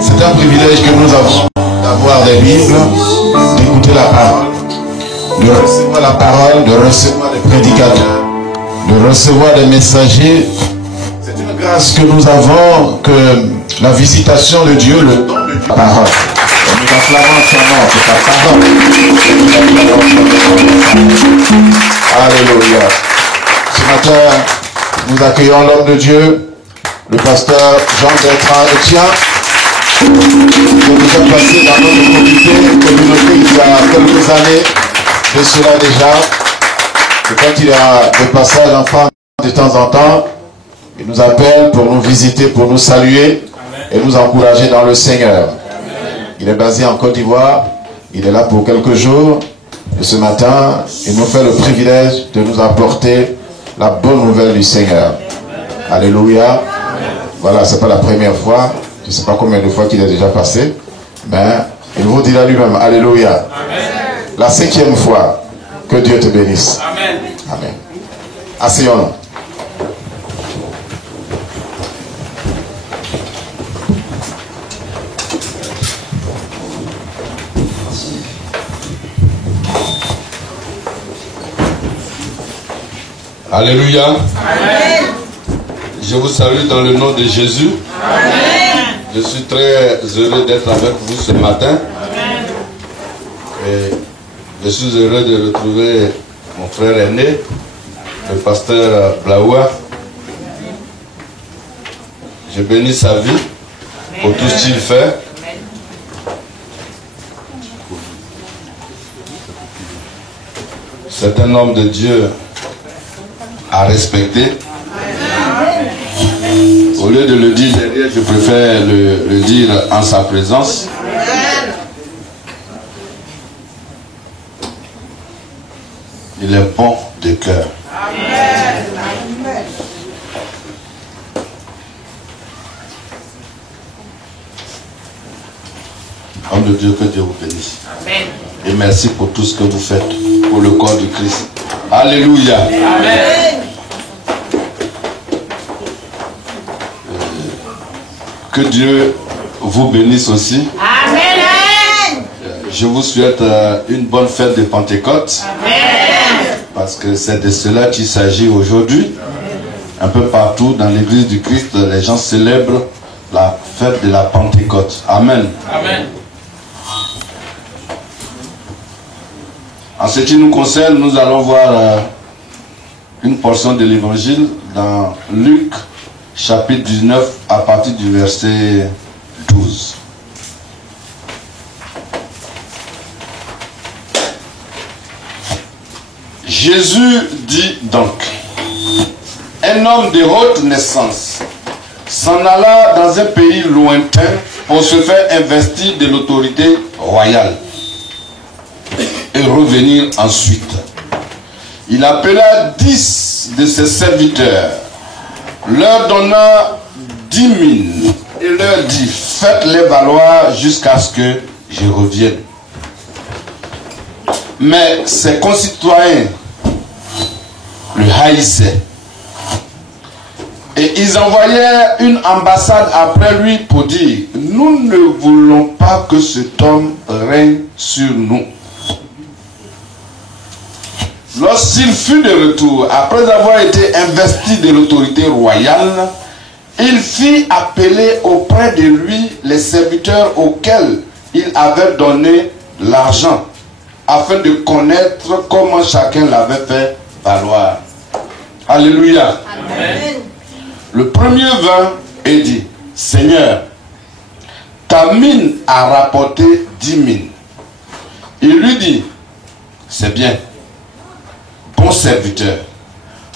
C'est un privilège que nous avons d'avoir des Bibles, d'écouter la parole, de recevoir la parole, de recevoir des prédicateurs, de recevoir des messagers. C'est une grâce que nous avons, que la visitation de Dieu, le don de Dieu, la parole. Et nous acclamons son nom, c'est sa parole. Alléluia. Ce matin, nous accueillons l'homme de Dieu, le pasteur Jean-Bertrand Etienne, qui nous a passé dans notre communauté il y a quelques années, de cela déjà. Et quand il y a des passages en France de temps en temps, il nous appelle pour nous visiter, pour nous saluer et nous encourager dans le Seigneur. Il est basé en Côte d'Ivoire, il est là pour quelques jours. Et ce matin, il nous fait le privilège de nous apporter la bonne nouvelle du Seigneur. Alléluia. Voilà, c'est pas la première fois. Je ne sais pas combien de fois qu'il est déjà passé. Mais il vous dira lui-même. Alléluia. Amen. La 5e fois. Que Dieu te bénisse. Amen. Amen. Asseyons-nous. Alléluia. Amen. Je vous salue dans le nom de Jésus. Amen. Je suis très heureux d'être avec vous ce matin. Amen. Et je suis heureux de retrouver mon frère aîné, le pasteur Blaoua. Je bénis sa vie pour tout ce qu'il fait. C'est un homme de Dieu à respecter. Au lieu de le dire derrière, je préfère le dire en sa présence. Il est bon de cœur. Homme de Dieu, que Dieu vous bénisse. Amen. Et merci pour tout ce que vous faites pour le corps de Christ. Alléluia. Amen. Que Dieu vous bénisse aussi. Amen. Je vous souhaite une bonne fête de Pentecôte. Amen. Parce que c'est de cela qu'il s'agit aujourd'hui. Un peu partout dans l'église du Christ, les gens célèbrent la fête de la Pentecôte. Amen. Amen. En ce qui nous concerne, nous allons voir une portion de l'évangile dans Luc chapitre 19 à partir du verset 12. Jésus dit donc: un homme de haute naissance s'en alla dans un pays lointain pour se faire investir de l'autorité royale et revenir ensuite. Il appela 10 de ses serviteurs, leur donna 10 000 et leur dit: faites-les valoir jusqu'à ce que je revienne. Mais ses concitoyens le haïssaient et ils envoyèrent une ambassade après lui pour dire: nous ne voulons pas que cet homme règne sur nous. Lorsqu'il fut de retour, après avoir été investi de l'autorité royale, il fit appeler auprès de lui les serviteurs auxquels il avait donné l'argent, afin de connaître comment chacun l'avait fait valoir. Alléluia. Amen. Le premier vint et dit, Seigneur, ta mine a rapporté 10 mines. Il lui dit, c'est bien, bon serviteur,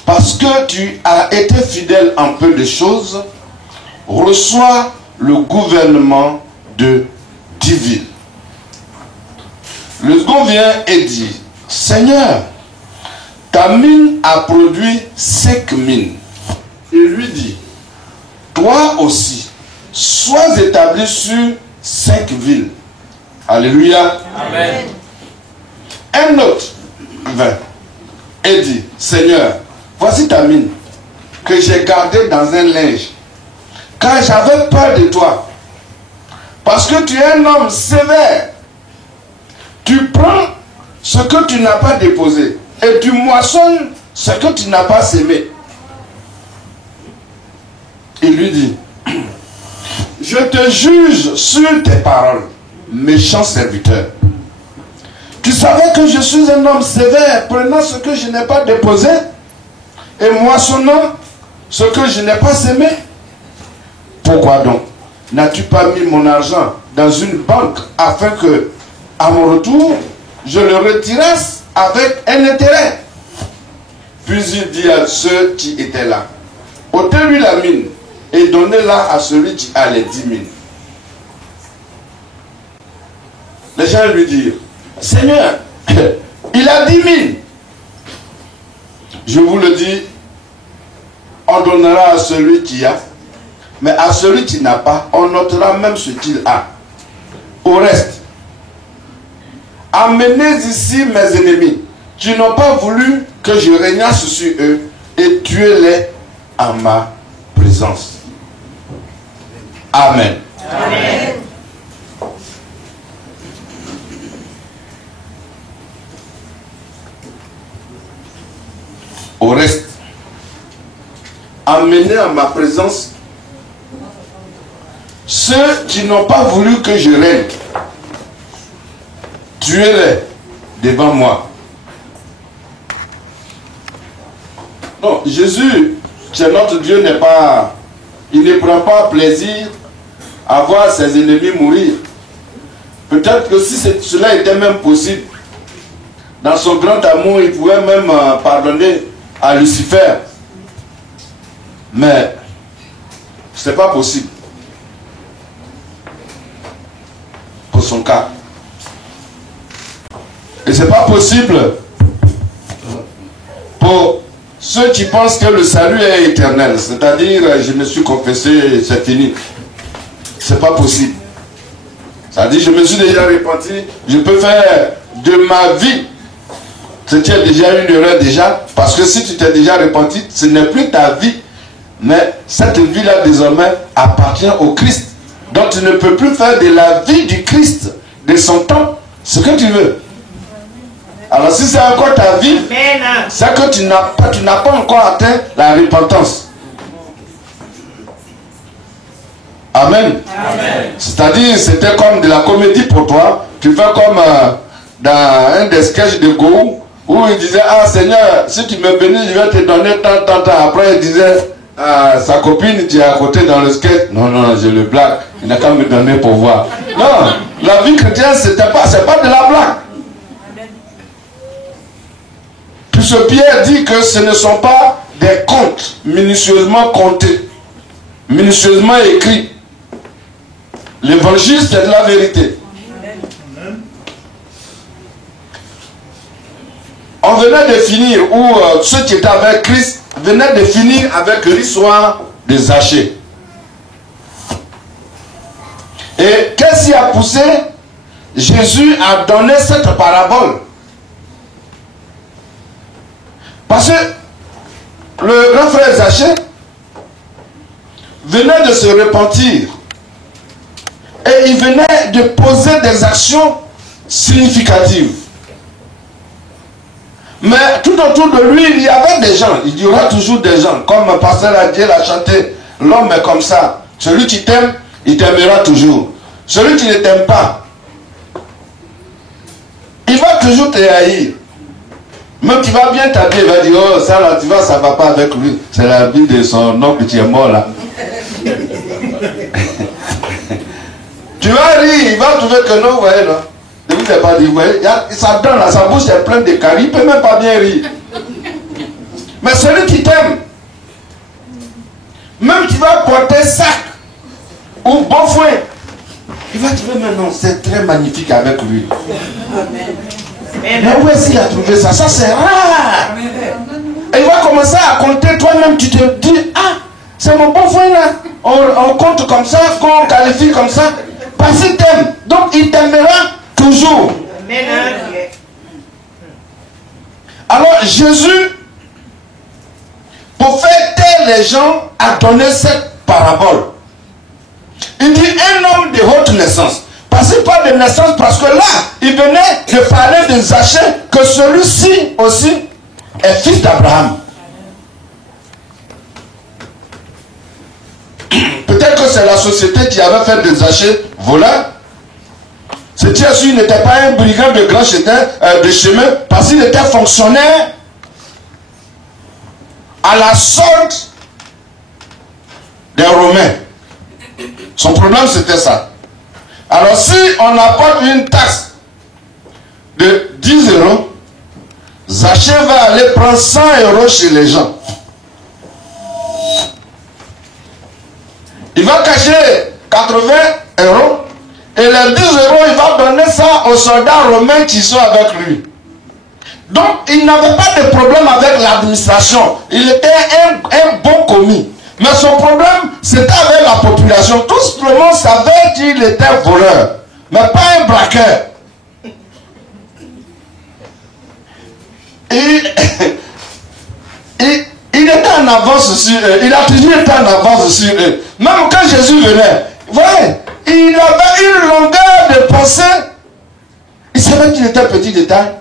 parce que tu as été fidèle en peu de choses, reçois le gouvernement de 10 villes. Le second vient et dit, Seigneur, ta mine a produit 5 mines. Il lui dit, toi aussi, sois établi sur 5 villes. Alléluia. Amen. Un autre vint et dit, Seigneur, voici ta mine que j'ai gardée dans un linge, car j'avais peur de toi, parce que tu es un homme sévère. Tu prends ce que tu n'as pas déposé et tu moissonnes ce que tu n'as pas sémé. Il lui dit, je te juge sur tes paroles, méchant serviteur. Tu savais que je suis un homme sévère, prenant ce que je n'ai pas déposé et moissonnant ce que je n'ai pas sémé. Pourquoi donc n'as-tu pas mis mon argent dans une banque afin que, à mon retour, je le retirasse avec un intérêt? Puis il dit à ceux qui étaient là, ôtez-lui la mine et donnez-la à celui qui a les 10 mines. Les gens lui dirent, Seigneur, il a 10 mines. Je vous le dis, on donnera à celui qui a, mais à celui qui n'a pas, on notera même ce qu'il a. Au reste, amenez ici mes ennemis, qui n'ont pas voulu que je régnasse sur eux, et tuez-les en ma présence. Amen. Amen. Au reste, amenez en ma présence ceux qui n'ont pas voulu que je règne. Tuez-les devant moi. Non, Jésus, c'est notre Dieu, n'est pas... Il ne prend pas plaisir à voir ses ennemis mourir. Peut-être que si cela était même possible, dans son grand amour, il pouvait même pardonner à Lucifer. Mais ce n'est pas possible pour son cas. Et ce n'est pas possible pour ceux qui pensent que le salut est éternel. C'est-à-dire, je me suis confessé, c'est fini. Ce n'est pas possible. C'est-à-dire, je me suis déjà repenti, je peux faire de ma vie ce qui est déjà une erreur déjà, parce que si tu t'es déjà repenti, ce n'est plus ta vie, mais cette vie-là désormais appartient au Christ. Donc tu ne peux plus faire de la vie du Christ, de son temps, ce que tu veux. Alors si c'est encore ta vie, c'est que tu n'as pas encore atteint la repentance. Amen. Amen. C'est-à-dire, c'était comme de la comédie pour toi. Tu fais comme dans un des sketchs de Go, où il disait, ah Seigneur, si tu me bénis, je vais te donner tant. Après, il disait, sa copine qui est à côté dans le sketch, non, je le blague, il n'a qu'à me donner pour voir. Non, la vie chrétienne, c'est pas de la blague. Puisque Pierre dit que ce ne sont pas des contes minutieusement comptés, minutieusement écrits. L'évangile, c'est de la vérité. On venait de finir, ou ceux qui étaient avec Christ venaient de finir avec l'histoire de Zachée. Et qu'est-ce qui a poussé Jésus à donner cette parabole? Parce que le grand frère Zachée venait de se repentir et il venait de poser des actions significatives. Mais tout autour de lui, il y avait des gens. Il y aura toujours des gens. Comme le pasteur Adiel l'a chanté, l'homme est comme ça. Celui qui t'aime, il t'aimera toujours. Celui qui ne t'aime pas, il va toujours te haïr. Même tu vas bien t'habiller, il va dire, oh ça là, tu vois, ça va pas avec lui. C'est la vie de son oncle qui est mort là. Tu vas rire, il va trouver que non, vous voyez là. Ne vous avez pas dit, vous voyez, sa dent là, sa bouche est pleine de caries, il ne peut même pas bien rire. Mais celui qui t'aime, même tu vas porter sac ou bon foin, il va trouver maintenant, c'est très magnifique avec lui. Mais où est-ce qu'il a trouvé ça? Ça c'est rare. Et il va commencer à compter, toi-même tu te dis, ah, c'est mon bon foin là. On compte comme ça, qu'on qualifie comme ça. Parce qu'il t'aime. Donc il t'aimera toujours. Alors Jésus, pour faire taire les gens, a donné cette parabole. Il dit un homme de haute naissance. Parce qu'il parle de naissance parce que là, il venait de parler de Zachée, que celui-ci aussi est fils d'Abraham. Peut-être que c'est la société qui avait fait de Zachée voleur. C'est-à-dire qu'il n'était pas un brigand de grand chemin, parce qu'il était fonctionnaire à la solde des Romains. Son problème c'était ça. Alors si on apporte une taxe de 10 €, Zachée va aller prendre 100 € chez les gens. Il va cacher 80 € et les 10 € il va donner ça aux soldats romains qui sont avec lui. Donc il n'avait pas de problème avec l'administration. Il était un bon commis. Mais son problème, c'était avec la population. Tout le monde savait qu'il était voleur, mais pas un braqueur. Il était en avance sur eux. Il a toujours été en avance sur eux. Même quand Jésus venait, ouais, il avait une longueur de pensée. Il savait qu'il était petit de taille.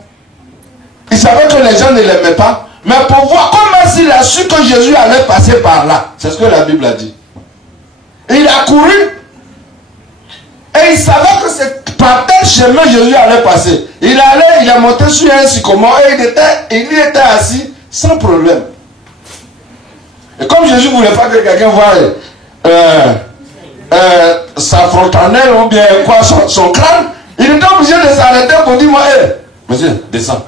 Il savait que les gens ne l'aimaient pas. Mais pour voir comment il a su que Jésus allait passer par là. C'est ce que la Bible a dit. Il a couru. Et il savait que c'est par tel chemin Jésus allait passer. Il est monté sur un sycomore et il y était assis sans problème. Et comme Jésus ne voulait pas que quelqu'un voie sa frontanelle ou bien quoi, son crâne, il était obligé de s'arrêter pour dire, moi, hey, monsieur, descends.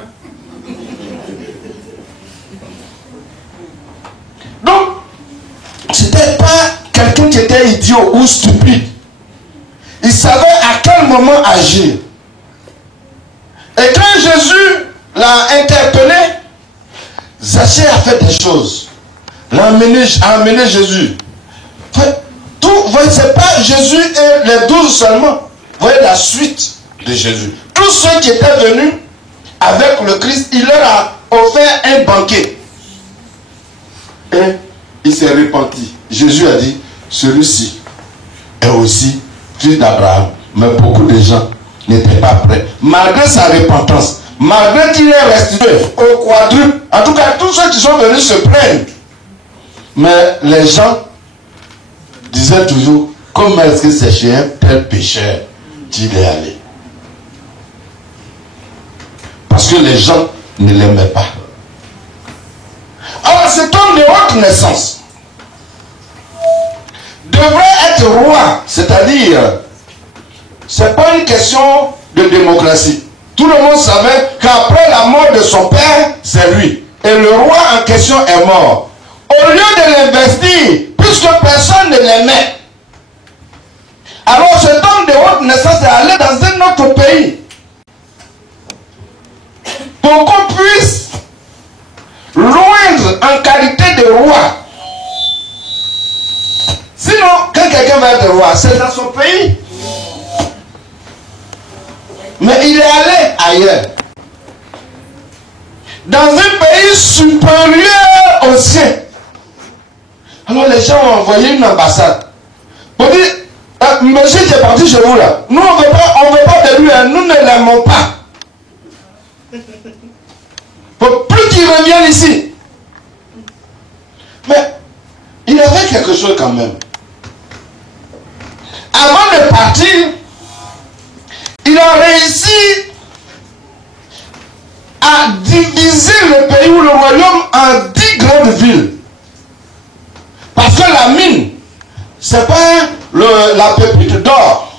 Donc, c'était pas quelqu'un qui était idiot ou stupide. Il savait à quel moment agir. Et quand Jésus l'a interpellé, Zachée a fait des choses. L'a amené Jésus. Tout, vous voyez, c'est pas Jésus et les 12 seulement. Vous voyez la suite de Jésus. Tous ceux qui étaient venus avec le Christ, il leur a offert un banquet. Et il s'est repenti. Jésus a dit, celui-ci est aussi fils d'Abraham. Mais beaucoup de gens n'étaient pas prêts. Malgré sa repentance, malgré qu'il est restitué au quadruple, en tout cas, tous ceux qui sont venus se plaignent. Mais les gens disaient toujours, comment est-ce que c'est chez un tel pécheur qu'il est allé? Parce que les gens ne l'aimaient pas. Alors cet homme de haute naissance devrait être roi, c'est-à-dire, c'est pas une question de démocratie. Tout le monde savait qu'après la mort de son père, c'est lui. Et le roi en question est mort. Au lieu de l'investir, puisque personne ne l'aimait, alors cet homme de haute naissance est allé dans un autre pays pour qu'on puisse loindre en qualité de roi. Sinon, quand quelqu'un va être roi, c'est dans son pays. Mais il est allé ailleurs. Dans un pays supérieur au sien. Alors les gens ont envoyé une ambassade. Pour dire, monsieur qui est parti chez vous là, nous on veut pas de lui, hein, nous ne l'aimons pas. Pour plus qu'il revienne ici. Mais il avait quelque chose quand même. Avant de partir, il a réussi a divisé le pays ou le royaume en 10 grandes villes. Parce que la mine, c'est pas la pépite d'or.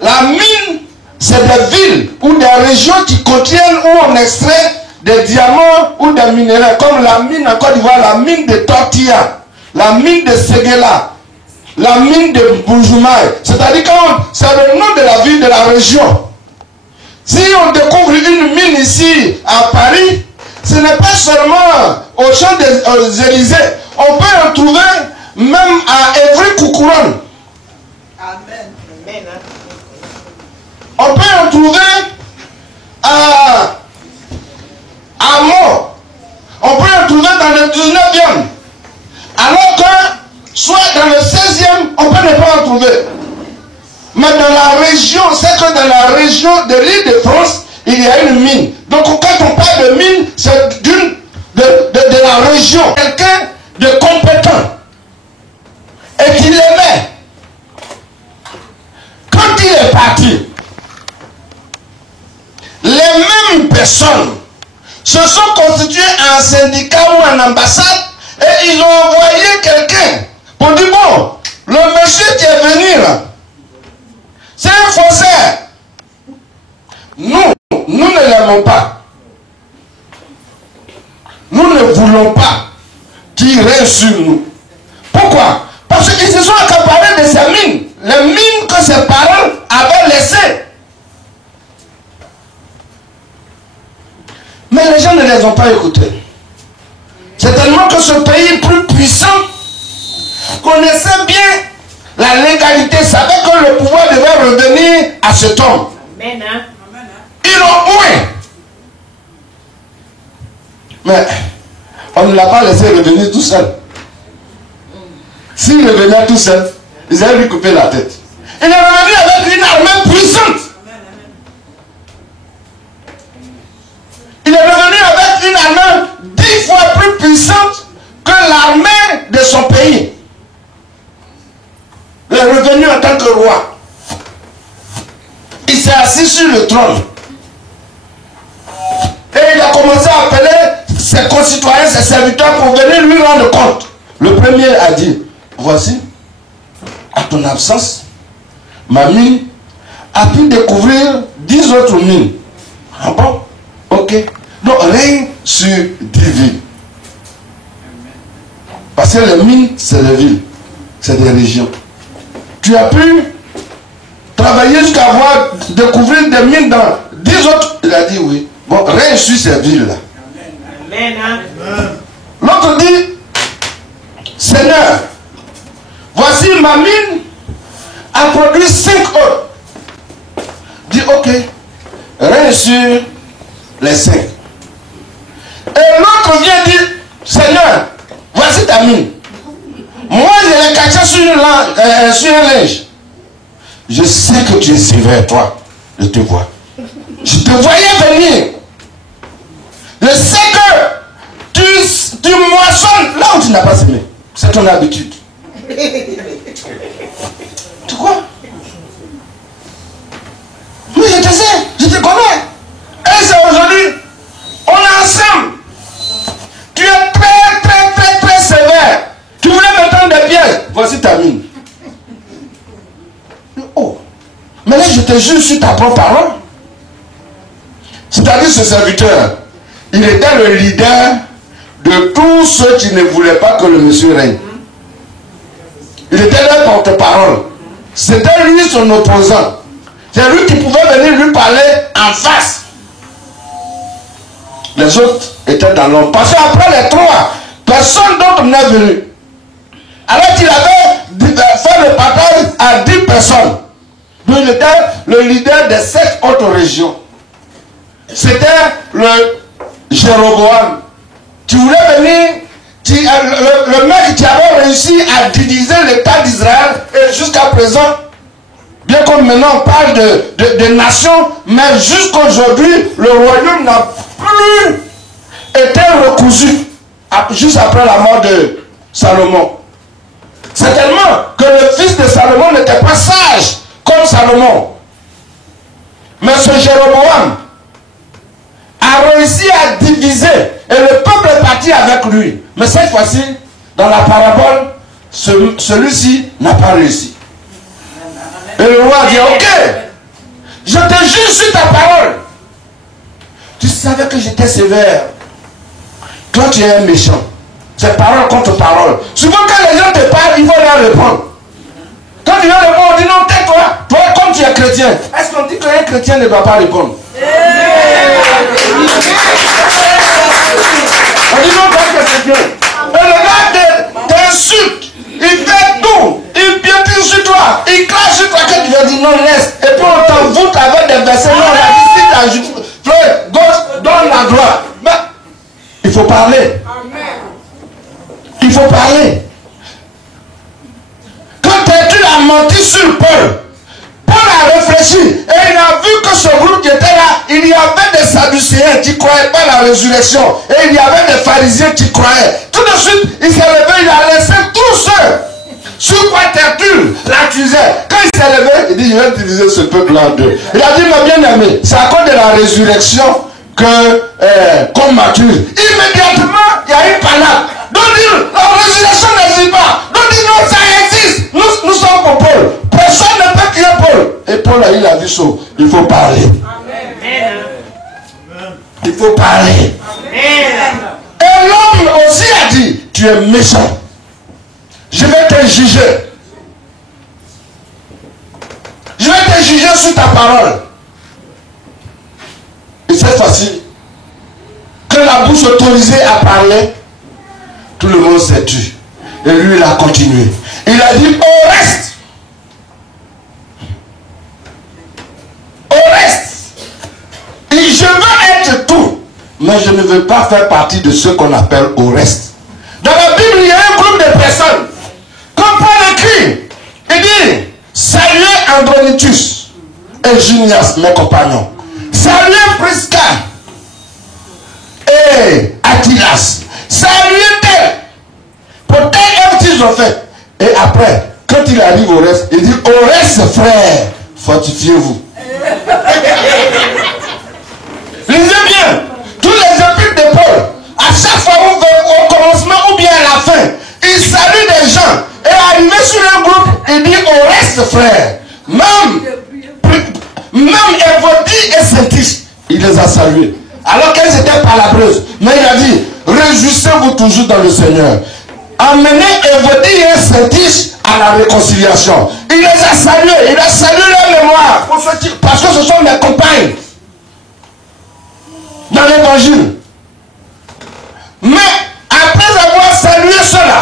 La mine, c'est des villes ou des régions qui contiennent où on extrait des diamants ou des minéraux, comme la mine en Côte d'Ivoire, la mine de Tortilla, la mine de Séguéla, la mine de Boujoumaï. C'est-à-dire que c'est le nom de la ville, de la région. Si on découvre une mine ici à Paris, ce n'est pas seulement au champ des Élysées. On peut en trouver même à Évry-Coucouronne. Amen. On peut en trouver à Mont. On peut en trouver dans le 19e. Alors que, soit dans le 16e, on peut ne pas en trouver. Mais dans la région, c'est que dans la région de l'île de France, il y a une mine. Donc quand on parle de mine, c'est de la région. Quelqu'un de compétent. Et qui l'aimait. Quand il est parti, les mêmes personnes se sont constituées en syndicat ou en ambassade et ils ont envoyé quelqu'un pour dire bon, le monsieur qui est venu là, c'est un faussaire. Nous ne l'aimons pas. Nous ne voulons pas qu'il règne sur nous. Pourquoi? Parce qu'ils se sont accaparés de ces mines. Les mines que ses parents avaient laissées. Mais les gens ne les ont pas écoutés. C'est tellement que ce pays plus puissant connaissait bien la légalité, savait que le pouvoir devait revenir à cet homme. Amen. Ils l'ont oué. Mais on ne l'a pas laissé revenir tout seul. S'il revenait tout seul, ils allaient lui couper la tête. Il est revenu avec une armée puissante. Il est revenu avec une armée 10 fois plus puissante que l'armée de son pays. Il est revenu en tant que roi. Il s'est assis sur le trône. Et il a commencé à appeler ses concitoyens, ses serviteurs pour venir lui rendre compte. Le premier a dit, voici, à ton absence, ma mine a pu découvrir 10 autres mines. Ah bon? Ok. Donc règne sur 10 villes. Parce que les mines, c'est des villes. C'est des régions. Tu as pu travailler jusqu'à avoir découvrir des mines dans 10 autres. Il a dit oui. Bon, règne sur ces villes-là. Amen. L'autre dit, Seigneur, voici ma mine a produit 5 autres. Dit ok, règne sur les 5. Et l'autre vient dire, Seigneur, voici ta mine. Moi, je l'ai caché sur un linge. Je sais que tu es sévère, toi. Je te vois. Je te voyais venir. Je sais que tu moissonnes là où tu n'as pas semé. C'est ton habitude. Tu crois? Mais je te sais, je te connais. Et c'est aujourd'hui, on est ensemble. Tu es très sévère. Tu voulais me tendre des pièges. Voici ta mine. Oh. Mais là, je te jure sur ta propre parole. C'est-à-dire ce serviteur, il était le leader de tous ceux qui ne voulaient pas que le monsieur règne. Il était le porte-parole. C'était lui son opposant. C'est lui qui pouvait venir lui parler en face. Les autres étaient dans l'ombre. Parce qu'après les 3, personne d'autre n'est venu. Alors qu'il avait fait le partage à 10 personnes. Donc il était le leader de 7 autres régions. C'était le Jéroboam. Tu voulais venir, le mec qui avait réussi à diviser l'État d'Israël, et jusqu'à présent, bien comme maintenant on parle de nations, mais jusqu'aujourd'hui, le royaume n'a plus été recousu, juste après la mort de Salomon. C'est tellement que le fils de Salomon n'était pas sage comme Salomon. Mais ce Jéroboam a réussi à diviser et le peuple est parti avec lui. Mais cette fois-ci, dans la parabole, celui-ci n'a pas réussi. Et le roi dit, ok, je te jure sur ta parole. Tu savais que j'étais sévère. Toi, tu es un méchant. C'est parole contre parole. Souvent, quand les gens te parlent, il faut leur répondre. Quand tu viens répondre, on dit non, tais-toi. Toi, comme tu es chrétien, est-ce qu'on dit qu'un chrétien ne doit pas répondre? On dit non, toi, tu es chrétien. Et le gars t'insulte. Il fait tout. Il piétine sur toi. Il crache sur toi. Quand tu vas dire non, laisse. Et puis on t'envoûte avec des versets. Non, la visite, la gauche, donne la droite. Mais il faut parler. Il faut parler. Quand tu as menti sur Paul, Paul a réfléchi et il a vu que ce groupe qui était là, il y avait des Sadducéens qui ne croyaient pas à la résurrection et il y avait des pharisiens qui croyaient. Tout de suite, il s'est levé, il a laissé tous ceux sur quoi Tertulle l'accusait. Quand il s'est levé, il dit, je vais utiliser ce peuple-là en deux. Il a dit, mais bien aimé, c'est à cause de la résurrection qu'on m'accuse. Immédiatement, il y a une panade. Donc dire, la résurrection n'existe pas. Donc dire, non, ça existe. Nous sommes pour Paul. Personne ne peut tuer Paul. Et Paul, il a vu ça. Il faut parler. Amen. Il faut parler. Amen. Et l'homme aussi a dit, tu es méchant. Je vais te juger. Je vais te juger sur ta parole. Et cette fois-ci, que la bouche autorisée à parler, tout le monde s'est tu. Et lui, il a continué. Il a dit, au reste. Au reste. Et je veux être tout. Mais je ne veux pas faire partie de ceux qu'on appelle au reste. Dans la Bible, il y a un groupe de personnes. Comme Paul écrit, il dit, saluez Andronitus et Junias, mes compagnons. Saluez Prisca et Attilas. Saluez tel. Pour tel œuvre qu'ils ont fait. Et après, quand il arrive au reste, il dit, au reste, frère, fortifiez-vous. Lisez bien. Tous les épîtres de Paul, à chaque fois au commencement ou bien à la fin, il salue des gens. Et arrivé sur un groupe, il dit, au reste, frère. Même Évodie et Syntyche, il les a salués. Alors qu'elles étaient palabreuses. Mais il a dit, réjouissez-vous toujours dans le Seigneur. Amenez Évodie et Syntyche à la réconciliation. Il les a salués. Il a salué leur mémoire. Parce que ce sont mes compagnes. Dans l'évangile. Mais après avoir salué cela,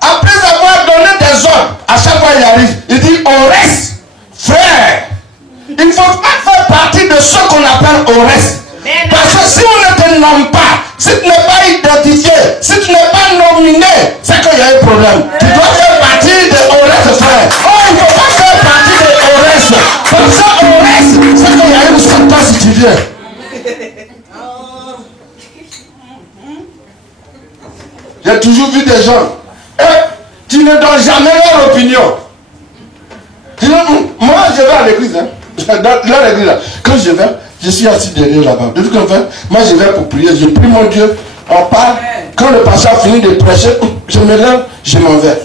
après avoir donné des ordres, à chaque fois il arrive, il dit, au reste, frère, il ne faut pas faire partie de ceux qu'on appelle au reste. Parce que si on ne te nomme pas, si tu n'es pas identifié, si tu n'es pas nominé, c'est qu'il y a un problème. Tu dois faire partie de au reste, frère. Oh, il ne faut pas faire partie de au reste. Comme ça, au reste, c'est qu'il y a une sentence si tu viens. J'ai toujours vu des gens, tu ne donnes jamais leur opinion. Moi, je vais à l'église. Hein. Dans l'église, là. Quand je vais, je suis assis derrière là-bas. Depuis qu'on fait, moi je vais pour prier, je prie mon Dieu, on parle. Quand le pasteur finit de prêcher, je me lève, je m'en vais.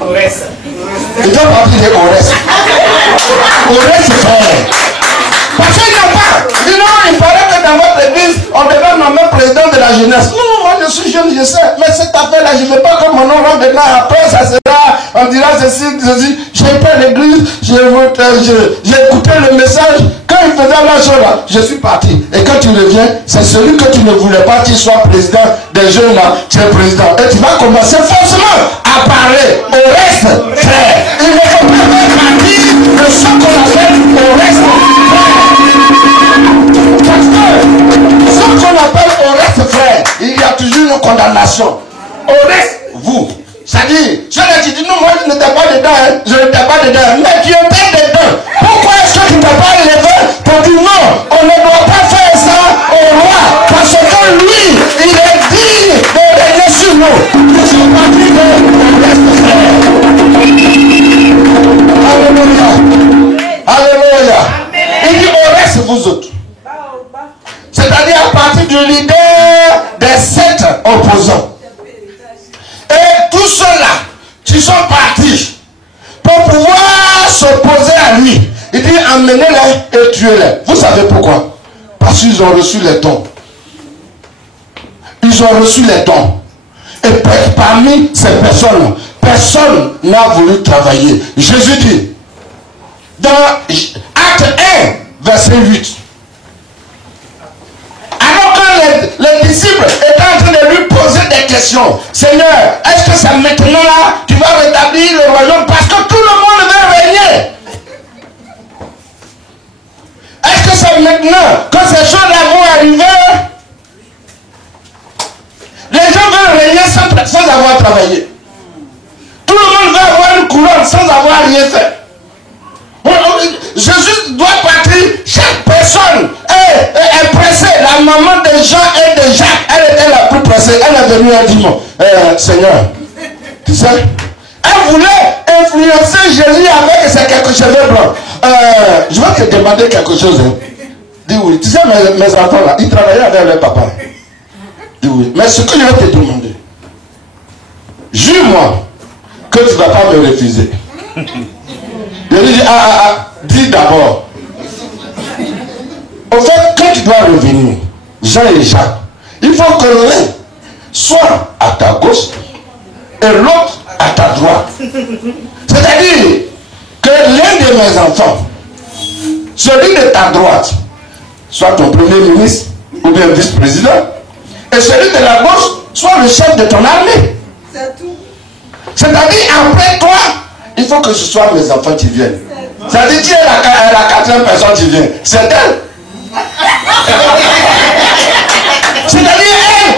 Au reste. Je dois partir de au reste. Au reste, frère. Parce qu'il n'y a pas. Sinon, il paraît que dans votre église, on devait nommer président de la jeunesse. Non, moi je suis jeune, je sais. Mais cette affaire-là, je ne veux pas que mon nom rentre dedans. Après, ça sera, on dira ceci, ceci. J'ai pas l'église, j'ai écouté le message. Quand il faisait la chose là, je suis parti. Et quand tu reviens, c'est celui que tu ne voulais pas qu'il soit président des jeunes là, tu es président. Et tu vas commencer forcément à parler au reste, frère. Il ne faut pas faire partie de ce qu'on appelle au reste, frère. Parce que ce qu'on appelle au reste, frère, il y a toujours une condamnation. Au reste, vous. C'est-à-dire, je l'ai dit, non, moi je n'étais pas dedans, hein, je n'étais pas dedans, mais tu étais dedans. Pourquoi est-ce que tu ne t'es pas levé pour dire non, on ne doit pas faire ça au roi, parce que lui, il est digne de régner sur nous. Je suis parti de reste, frère. Alléluia. Alléluia. Il dit c'est-à-dire à partir du leader des 7 opposants. Et tous ceux-là qui sont partis pour pouvoir s'opposer à lui, il dit emmenez-les et tuez-les. Vous savez pourquoi? Parce qu'ils ont reçu les dons. Ils ont reçu les dons. Et parmi ces personnes, personne n'a voulu travailler. Jésus dit, dans Acte 1, verset 8, alors que les disciples étaient en train de lui poser des questions, Seigneur, est-ce que c'est maintenant là, tu vas rétablir le royaume parce que tout le monde veut régner? Est-ce que c'est maintenant que ces choses-là vont arriver? Les gens veulent régner sans avoir travaillé. Tout le monde veut avoir une couronne sans avoir rien fait. Jésus doit partir. Chaque personne est pressée. La maman de Jean et de Jacques, elle était la plus pressée. Elle est venue et dit, Seigneur, tu sais, elle voulait influencer Jésus avec ses quelques cheveux blancs. Je vais te demander quelque chose. Hein. Dis oui. Tu sais, mes enfants là, ils travaillaient avec leur papa. Dis oui. Mais ce que je vais te demander, jure-moi que tu ne vas pas me refuser. Je lui dis, dis d'abord. Au fait, quand tu dois revenir, Jean et Jacques, il faut que l'un soit à ta gauche et l'autre à ta droite. C'est-à-dire que l'un de mes enfants, celui de ta droite, soit ton premier ministre ou bien vice-président, et celui de la gauche, soit le chef de ton armée. C'est tout. C'est-à-dire, après toi, il faut que ce soit mes enfants qui viennent. C'est-à-dire, qui est la quatrième personne qui vient? C'est elle. C'est-à-dire,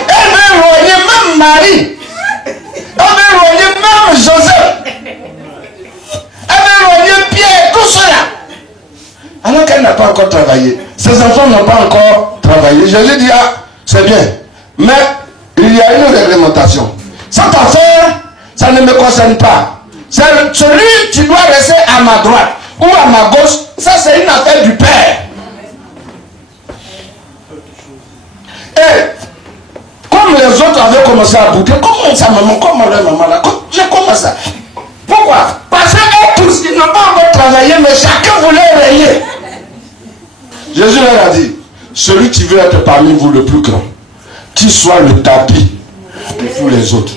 elle veut éloigner même Marie. Elle veut éloigner même Joseph. Elle veut éloigner Pierre, tout cela. Alors qu'elle n'a pas encore travaillé. Ses enfants n'ont pas encore travaillé. Je lui dis, c'est bien. Mais il y a une réglementation. Cette affaire, ça ne me concerne pas. C'est celui qui doit rester à ma droite ou à ma gauche, ça c'est une affaire du Père. Et comme les autres avaient commencé à bouder, comment ça maman, comment leur maman là, j'ai commencé. Pourquoi? Parce qu'eux tous, ils n'ont pas encore travaillé, mais chacun voulait régner. Jésus leur a dit, celui qui veut être parmi vous le plus grand, qu'il soit le tapis de tous les autres.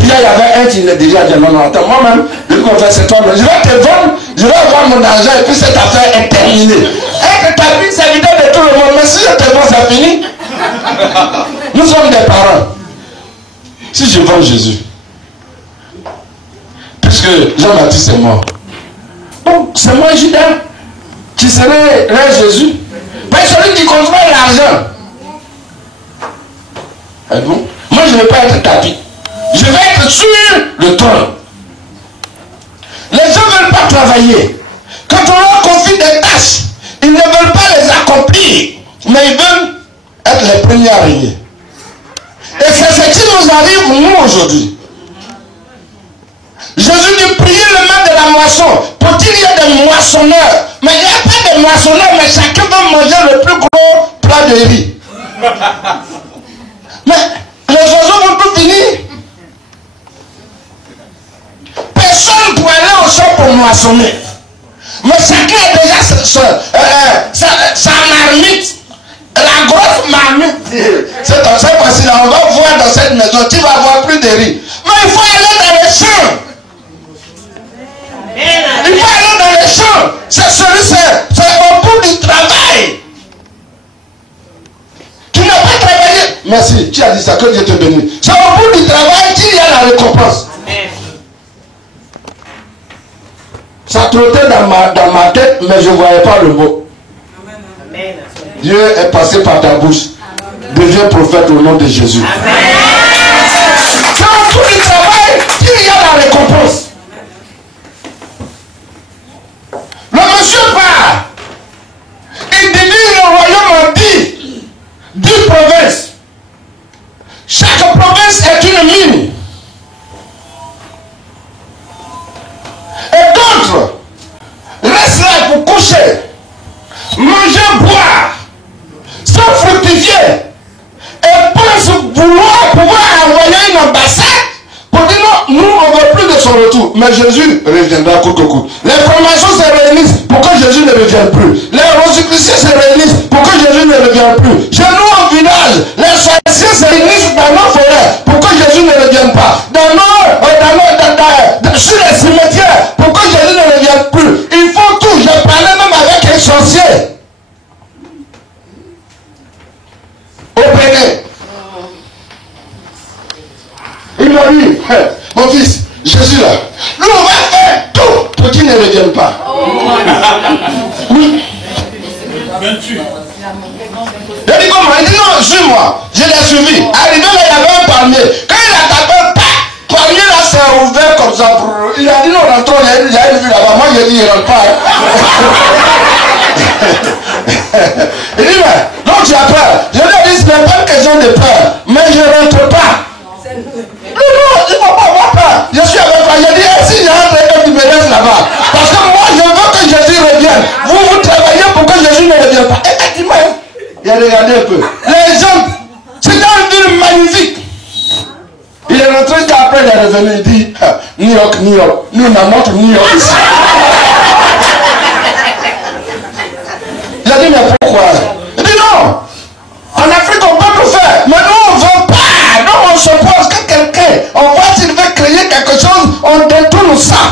Déjà, il y avait un qui l'a déjà dit, non, attends, moi-même, je vais faire cette homme, je vais te vendre, je vais avoir mon argent et puis cette affaire est terminée. Être tapis, c'est l'idée de tout le monde, mais si je te vends, c'est fini. Nous sommes des parents. Si je vends Jésus, puisque Jean-Baptiste est mort, donc c'est moi, Judas, qui serait là Jésus. Mais celui qui contrôle l'argent. Et bon, moi je ne vais pas être tapis. Je vais être sur le trône. Les gens ne veulent pas travailler. Quand on leur confie des tâches, ils ne veulent pas les accomplir, mais ils veulent être les premiers à régner. Et c'est ce qui nous arrive, nous, aujourd'hui. Jésus dit, priez le maître de la moisson pour qu'il y ait des moissonneurs. Mais il n'y a pas de moissonneurs, mais chacun veut manger le plus gros plat de riz. Mais les oiseaux vont tout finir. Personne pour aller au champ pour moissonner. Mais chacun a déjà sa marmite. La grosse marmite. Cette fois-ci, on va voir dans cette maison, tu vas avoir plus de riz. Mais il faut aller dans les champs. Il faut aller dans les champs. C'est au bout du travail. Tu n'as pas travaillé. Merci, tu as dit ça, que Dieu te bénisse. C'est au bout du travail qu'il y a la récompense. Ça trottait dans ma tête, mais je ne voyais pas le mot. Amen. Dieu est passé par ta bouche. Deviens prophète au nom de Jésus. C'est au bout du travail qu'il y a la récompense. Le monsieur part. Il divise le royaume en 10 provinces. Chaque province est une mine. Et d'autres restent là pour coucher, manger, boire. mais Jésus reviendra coûte que coûte. Les formations se réunissent pour que Jésus ne revienne plus. Les rosicruciens se réunissent pour que Jésus ne revienne plus. Chez nous en village, les sorciers se réunissent dans nos forêts pour que Jésus ne revienne pas. Sur les cimetières pour que Jésus ne revienne plus. Il faut tout. J'ai parlé même avec un sorcier au Bénin. Il m'a dit, mon fils, Jésus là, nous on va faire tout pour qu'il ne revienne pas. Oui. Il dit comment? Il dit non, suis-moi. Je l'ai suivi. Arrivé là, il y avait un palmier. Quand il a tapé un pas, le palmier là s'est ouvert comme ça. Il a dit non, rentrons, il y a une vue là-bas. Moi j'ai dit, il rentre pas. Il dit, mais donc tu as peur. Je lui ai dit, ce n'est pas une question de peur, mais je ne rentre pas. Non, il ne faut pas avoir peur. Je suis avec toi. J'ai dit, si je rentre, tu me laisses là-bas. Parce que moi, je veux que Jésus revienne. Vous travaillez pour que Jésus ne revienne pas. Effectivement, il a regardé un peu. Les gens, c'est dans une ville magnifique. Il est rentré, après il est revenu, il dit, New York, New York. Nous, on a notre New York ici. Il a dit, mais pourquoi? Il dit, non. En Afrique, on peut tout faire. Mais nous, on ne veut pas. Nous, on suppose que quelqu'un, on voit s'il veut créer quelque chose, on détourne ça.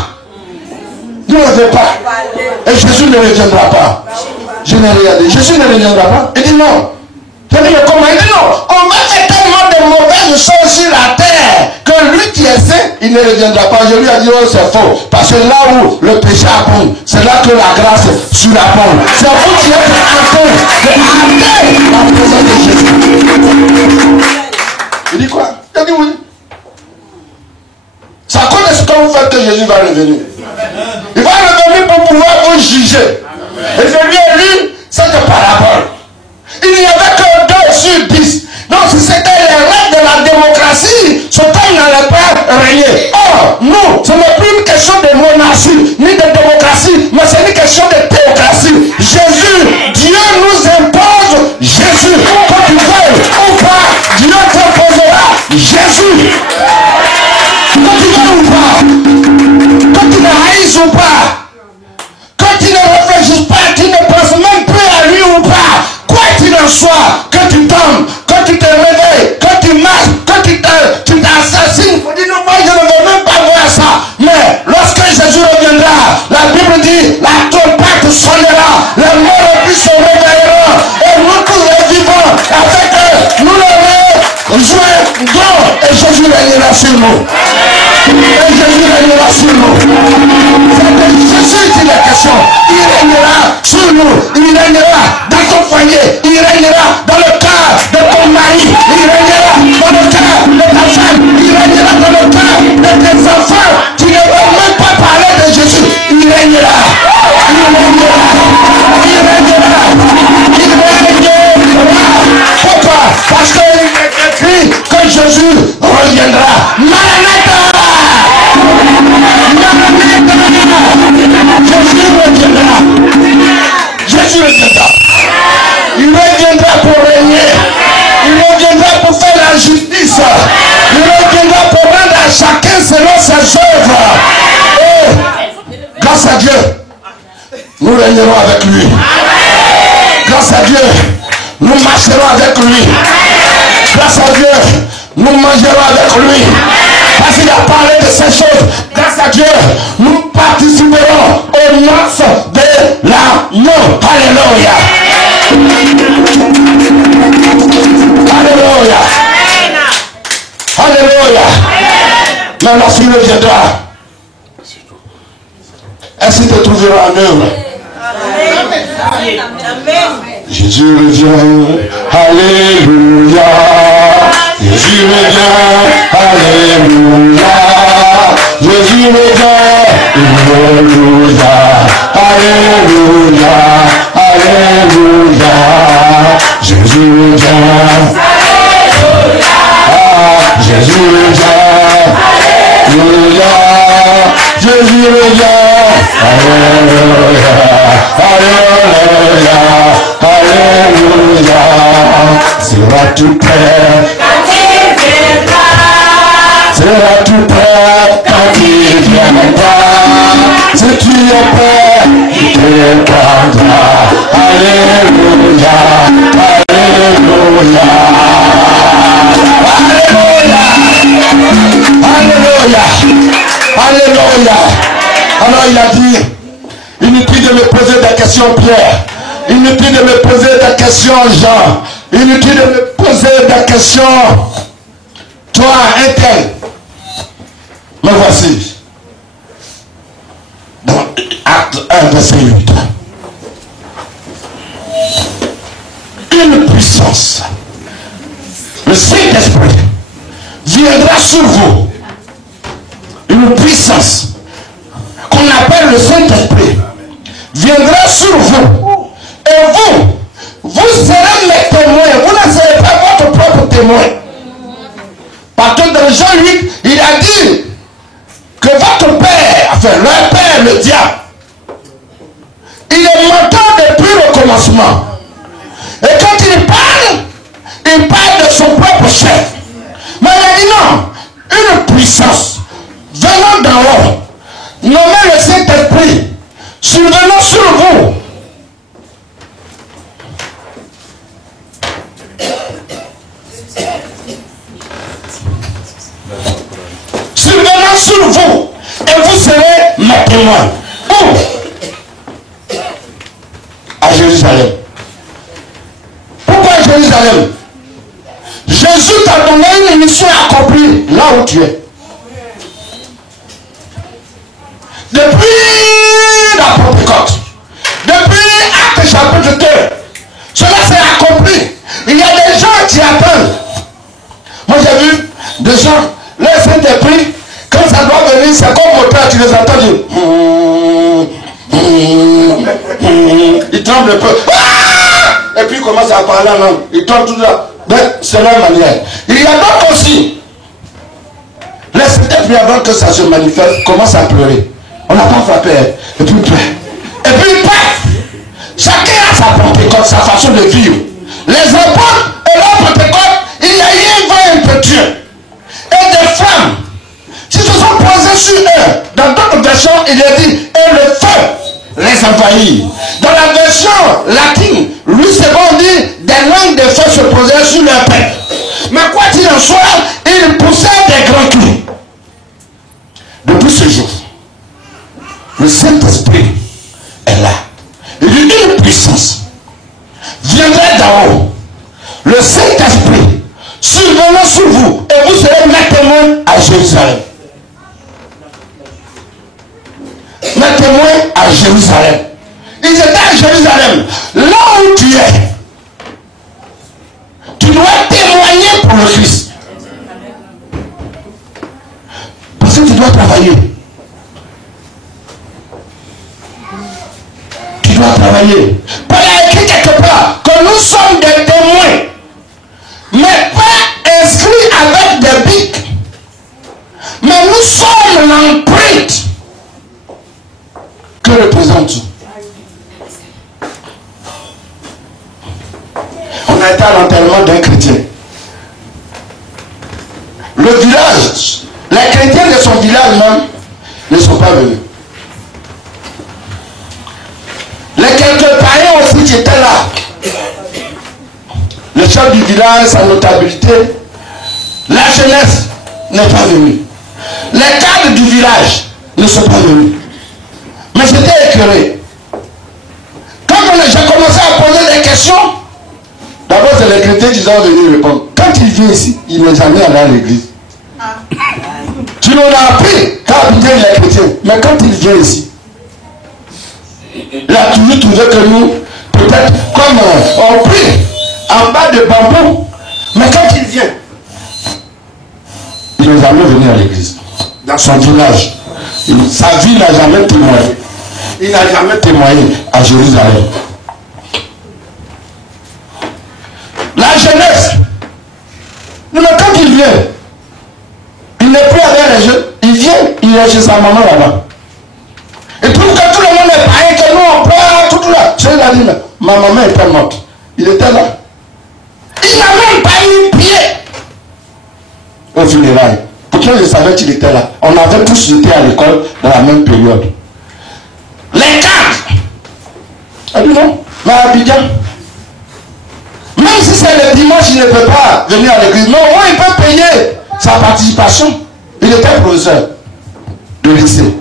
Nous, on ne veut pas. Et Jésus ne reviendra pas. Je n'ai regardé. Jésus ne reviendra pas. Il dit non. Je dis, mais comment? Il dit non. On va faire tellement de mauvaises choses sur la terre que lui qui est saint, il ne reviendra pas. Je lui ai dit, oh, c'est faux. Parce que là où le péché abonde, c'est là que la grâce surabonde. C'est vous qui êtes en train de hâter la présence de Jésus. Il dit quoi? Il a dit oui. C'est à cause de ce que vous faites que Jésus va revenir. Il va revenir pour pouvoir vous juger. Et je lui ai lu cette parabole. Il n'y avait que 2 sur 10. Donc si c'était les règles de la démocratie, ce temps n'allait pas régner. Or, nous, ce n'est plus une question de monarchie, ni de démocratie, mais c'est une question de théocratie. Jésus, Dieu nous impose Jésus. Quand tu veux ou pas, Dieu t'imposera Jésus. Quand tu veux ou pas, quand tu ne haïsses ou pas, quand tu ne réfléchis pas, tu ne penses même plus à lui ou pas, quoi qu'il en soit, que tu tombes, que tu te réveilles, que tu marches, que tu t'assassines, il faut dire non, moi je ne veux même pas voir ça. Mais lorsque Jésus reviendra, la Bible dit, la trompette sonnera, les morts et puis se réveilleront, et nous tous les vivants, avec eux, nous les jouerons, et Jésus régnera sur nous. Et Jésus régnera sur nous. C'est de Jésus qui est la question. Il régnera sur nous. Il régnera dans ton foyer. Il régnera dans le cœur de ton mari. Il régnera dans le cœur de ta femme. Il régnera dans le cœur de tes enfants qui ne veulent même pas parler de Jésus. Il régnera. Il régnera. Il régnera. Il régnera. Pourquoi? Parce qu'il est écrit que Jésus reviendra. Maranatha! Jésus reviendra. Il reviendra pour régner. Il reviendra pour faire la justice. Il reviendra pour rendre à chacun selon ses œuvres. Et grâce à Dieu, nous régnerons avec lui. Grâce à Dieu, nous marcherons avec lui. Grâce à Dieu, nous mangerons avec lui. Parce qu'il a parlé de ces choses. Grâce à Dieu, nous participerons aux noces de l'agneau. Alléluia. Alléluia. Alléluia. Mais lorsqu'il reviendra, est-ce qu'il te trouvera en œuvre? Jésus revient. Alléluia. Jésus revient. Alléluia. Jésus revient. Alléluia. Alléluia. Alléluia. Jésus revient. Jésus revient. Alléluia. Jésus revient. Alléluia. Alléluia. Alléluia. Seras-tu prêt? Seras-tu prêt quand il viendra? Si tu es prêt, tu répondras. Alléluia, Alléluia, Alléluia, Alléluia. Alors il a dit, inutile de me poser des questions Pierre, inutile de me poser des questions Jean, inutile de me poser des questions toi un tel. Me voici. Dans Acte 1, verset 8. Une puissance, le Saint-Esprit viendra sur vous. Une puissance qu'on appelle le Saint-Esprit viendra sur vous. Et vous serez mes témoins. Vous ne serez pas votre propre témoin. Parce que dans Jean 8, il a dit que votre père, enfin leur père, le diable, il est menteur depuis le commencement. Et quand il parle de son propre chef. Mais il a dit non, une puissance venant d'en haut, nommée le Saint-Esprit, survenant sur vous. Survenant sur vous, et vous serez mes témoins. Où? À Jérusalem. Pourquoi Jérusalem? Jésus t'a donné une mission accomplie là où tu es. Depuis la Pentecôte, depuis Acte chapitre 2, cela s'est accompli. Il y a des gens qui attendent. Moi j'ai vu des gens, le Saint-Esprit, quand ça doit venir, c'est comme moteur, tu les entends dire. Ils tremblent un peu. Et puis ils commencent à parler en langue. Ils tombent tout là. C'est leur manière. Il y a d'autres aussi. Le Saint-Esprit, avant que ça se manifeste, commence à pleurer. On n'a pas frappé. Et puis il pleure. Et puis il paf. Chacun a sa Pentecôte, sa façon de vivre. Les apôtres et leur Pentecôte, il y a eu un vent impétueux. Et des femmes qui se sont posées sur eux. Dans d'autres versions, il est dit, et le feu les envahit. Dans la version latine, Louis II dit, des langues de feu se posaient sur leur tête. Mais quoi qu'il en soit, ils poussaient des grands cris. Depuis ce jour, le Saint-Esprit est là. Il dit une puissance viendrait d'en haut. Le Saint-Esprit survenant sur vous, et vous serez mes témoins à Jérusalem. Mes témoins à Jérusalem. Ils étaient à Jérusalem. Là où tu es, tu dois témoigner pour le Christ. Parce que tu dois travailler. Tu dois travailler. Paul a écrit quelque part que nous sommes des témoins, mais pas inscrits avec des bics. Mais nous sommes l'empreinte que représente. On a été à l'enterrement d'un chrétien. Le village, les chrétiens de son village même ne sont pas venus. Les quelques païens aussi qui étaient là. Le chef du village, sa notabilité, la jeunesse n'est pas venue. Les cadres du village ne sont pas venus. Mais j'étais éclairé. Quand j'ai commencé à poser des questions, d'abord c'est les chrétiens qui ont venu répondre. Quand il vient ici, il n'est jamais allé à l'église. Tu nous l'as appris quand il vient les chrétiens. Mais quand il vient ici, il a toujours trouvé que nous, peut-être comme on prie en bas de bambou. Mais quand il vient, il n'est jamais venu à l'église. Dans son village, sa vie n'a jamais témoigné. Il n'a jamais témoigné à Jérusalem. La jeunesse, mais quand il vient, il n'est plus avec les jeunes. Il vient, il est chez sa maman là-bas. Et trouve que tout le monde est pareil, que nous on pleure, tout là. Je lui ai dit, ma maman était morte. Il était là. Il n'a même pas eu pied au funérail. Pourquoi je savais qu'il était là? On avait tous été à l'école dans la même période. les cadres. Elle dit non, mais à Abidjan. Même si c'est le dimanche, il ne peut pas venir à l'église. Non, moi, il peut payer sa participation. Il était professeur de lycée.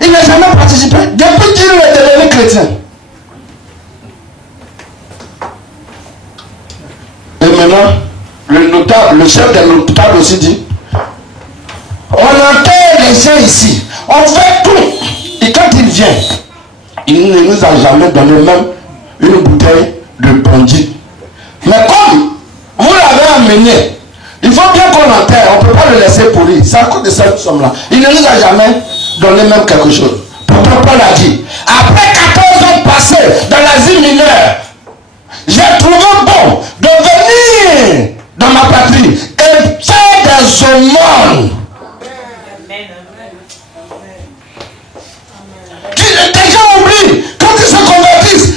Il n'a jamais participé. Depuis qu'il est devenu chrétien. Et maintenant, le notable, le chef des notables aussi dit, on enterre les gens ici. On fait tout. Et quand il vient, il ne nous a jamais donné même une bouteille de bandit. Mais comme vous l'avez amené, il faut bien qu'on enterre. On ne peut pas le laisser pourrir. C'est à cause de cette somme-là. Il ne nous a jamais donné même quelque chose. Pourtant, Paul a dit, après 14 ans passés dans l'Asie mineure, j'ai trouvé bon de venir dans ma patrie et faire des aumônes. Les gens oublient, quand ils se convertissent,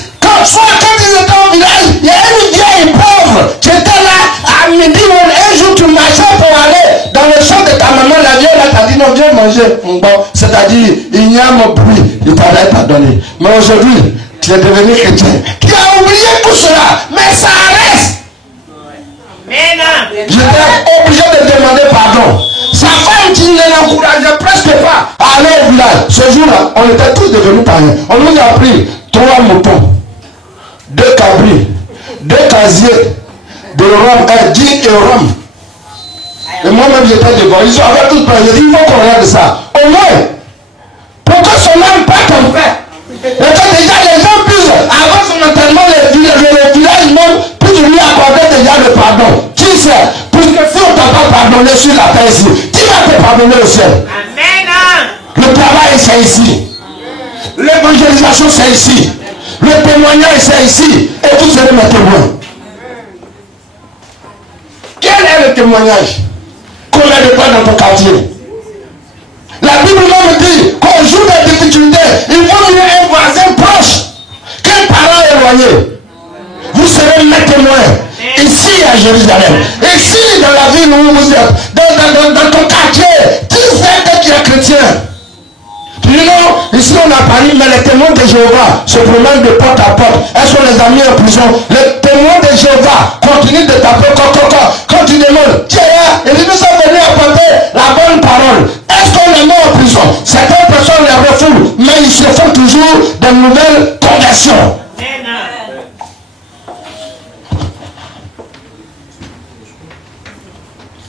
soit quand ils étaient au village, il y a une vieille pauvre qui était là à midi, un jour tu marchais pour aller dans le champ de ta maman, la vieille là t'a dit non, viens manger. Bon, c'est-à-dire, il y a mon bruit, il t'avait pas donné. Mais aujourd'hui, tu es devenu chrétien. Tu as oublié tout cela, mais ça reste. J'étais obligé de demander pardon. Sa femme qui ne l'encourageait presque pas à aller au village. Ce jour-là, on était tous devenus païens. On nous a pris 3 moutons, 2 cabris, 2 casiers de rhum, 10 et rhum. Et moi-même j'étais devant. Ils avaient tous pris. J'ai dit, il faut qu'on regarde ça. Au moins, pour que son âme parte en paix. Et que déjà les gens puissent, avant son enterrement, le village même puisse lui accorder déjà le pardon. Qui sait? Puisque si on ne t'a pas pardonné sur la terre ici, qui va te pardonner au ciel? Amen. Le travail c'est ici. L'évangélisation c'est ici. Le témoignage c'est ici. Et vous serez mes témoins. Quel est le témoignage? Combien de temps dans ton quartier? La Bible même dit qu'au jour des difficultés, il vaut mieux un voisin proche qu'un parent éloigné. Vous serez mes témoins ici à Jérusalem, ici dans la ville où vous êtes, dans ton quartier. Qui fait que tu es chrétien? Tu dis non, ici on a Paris, mais les témoins de Jéhovah se promènent de porte à porte. Elles sont les amis en prison. Les témoins de Jéhovah continuent de taper quand tu demandes, tiens, et nous sommes venus apporter la bonne parole. Est-ce qu'on est mort en prison? Certaines personnes les refoulent, mais ils se font toujours de nouvelles conversions.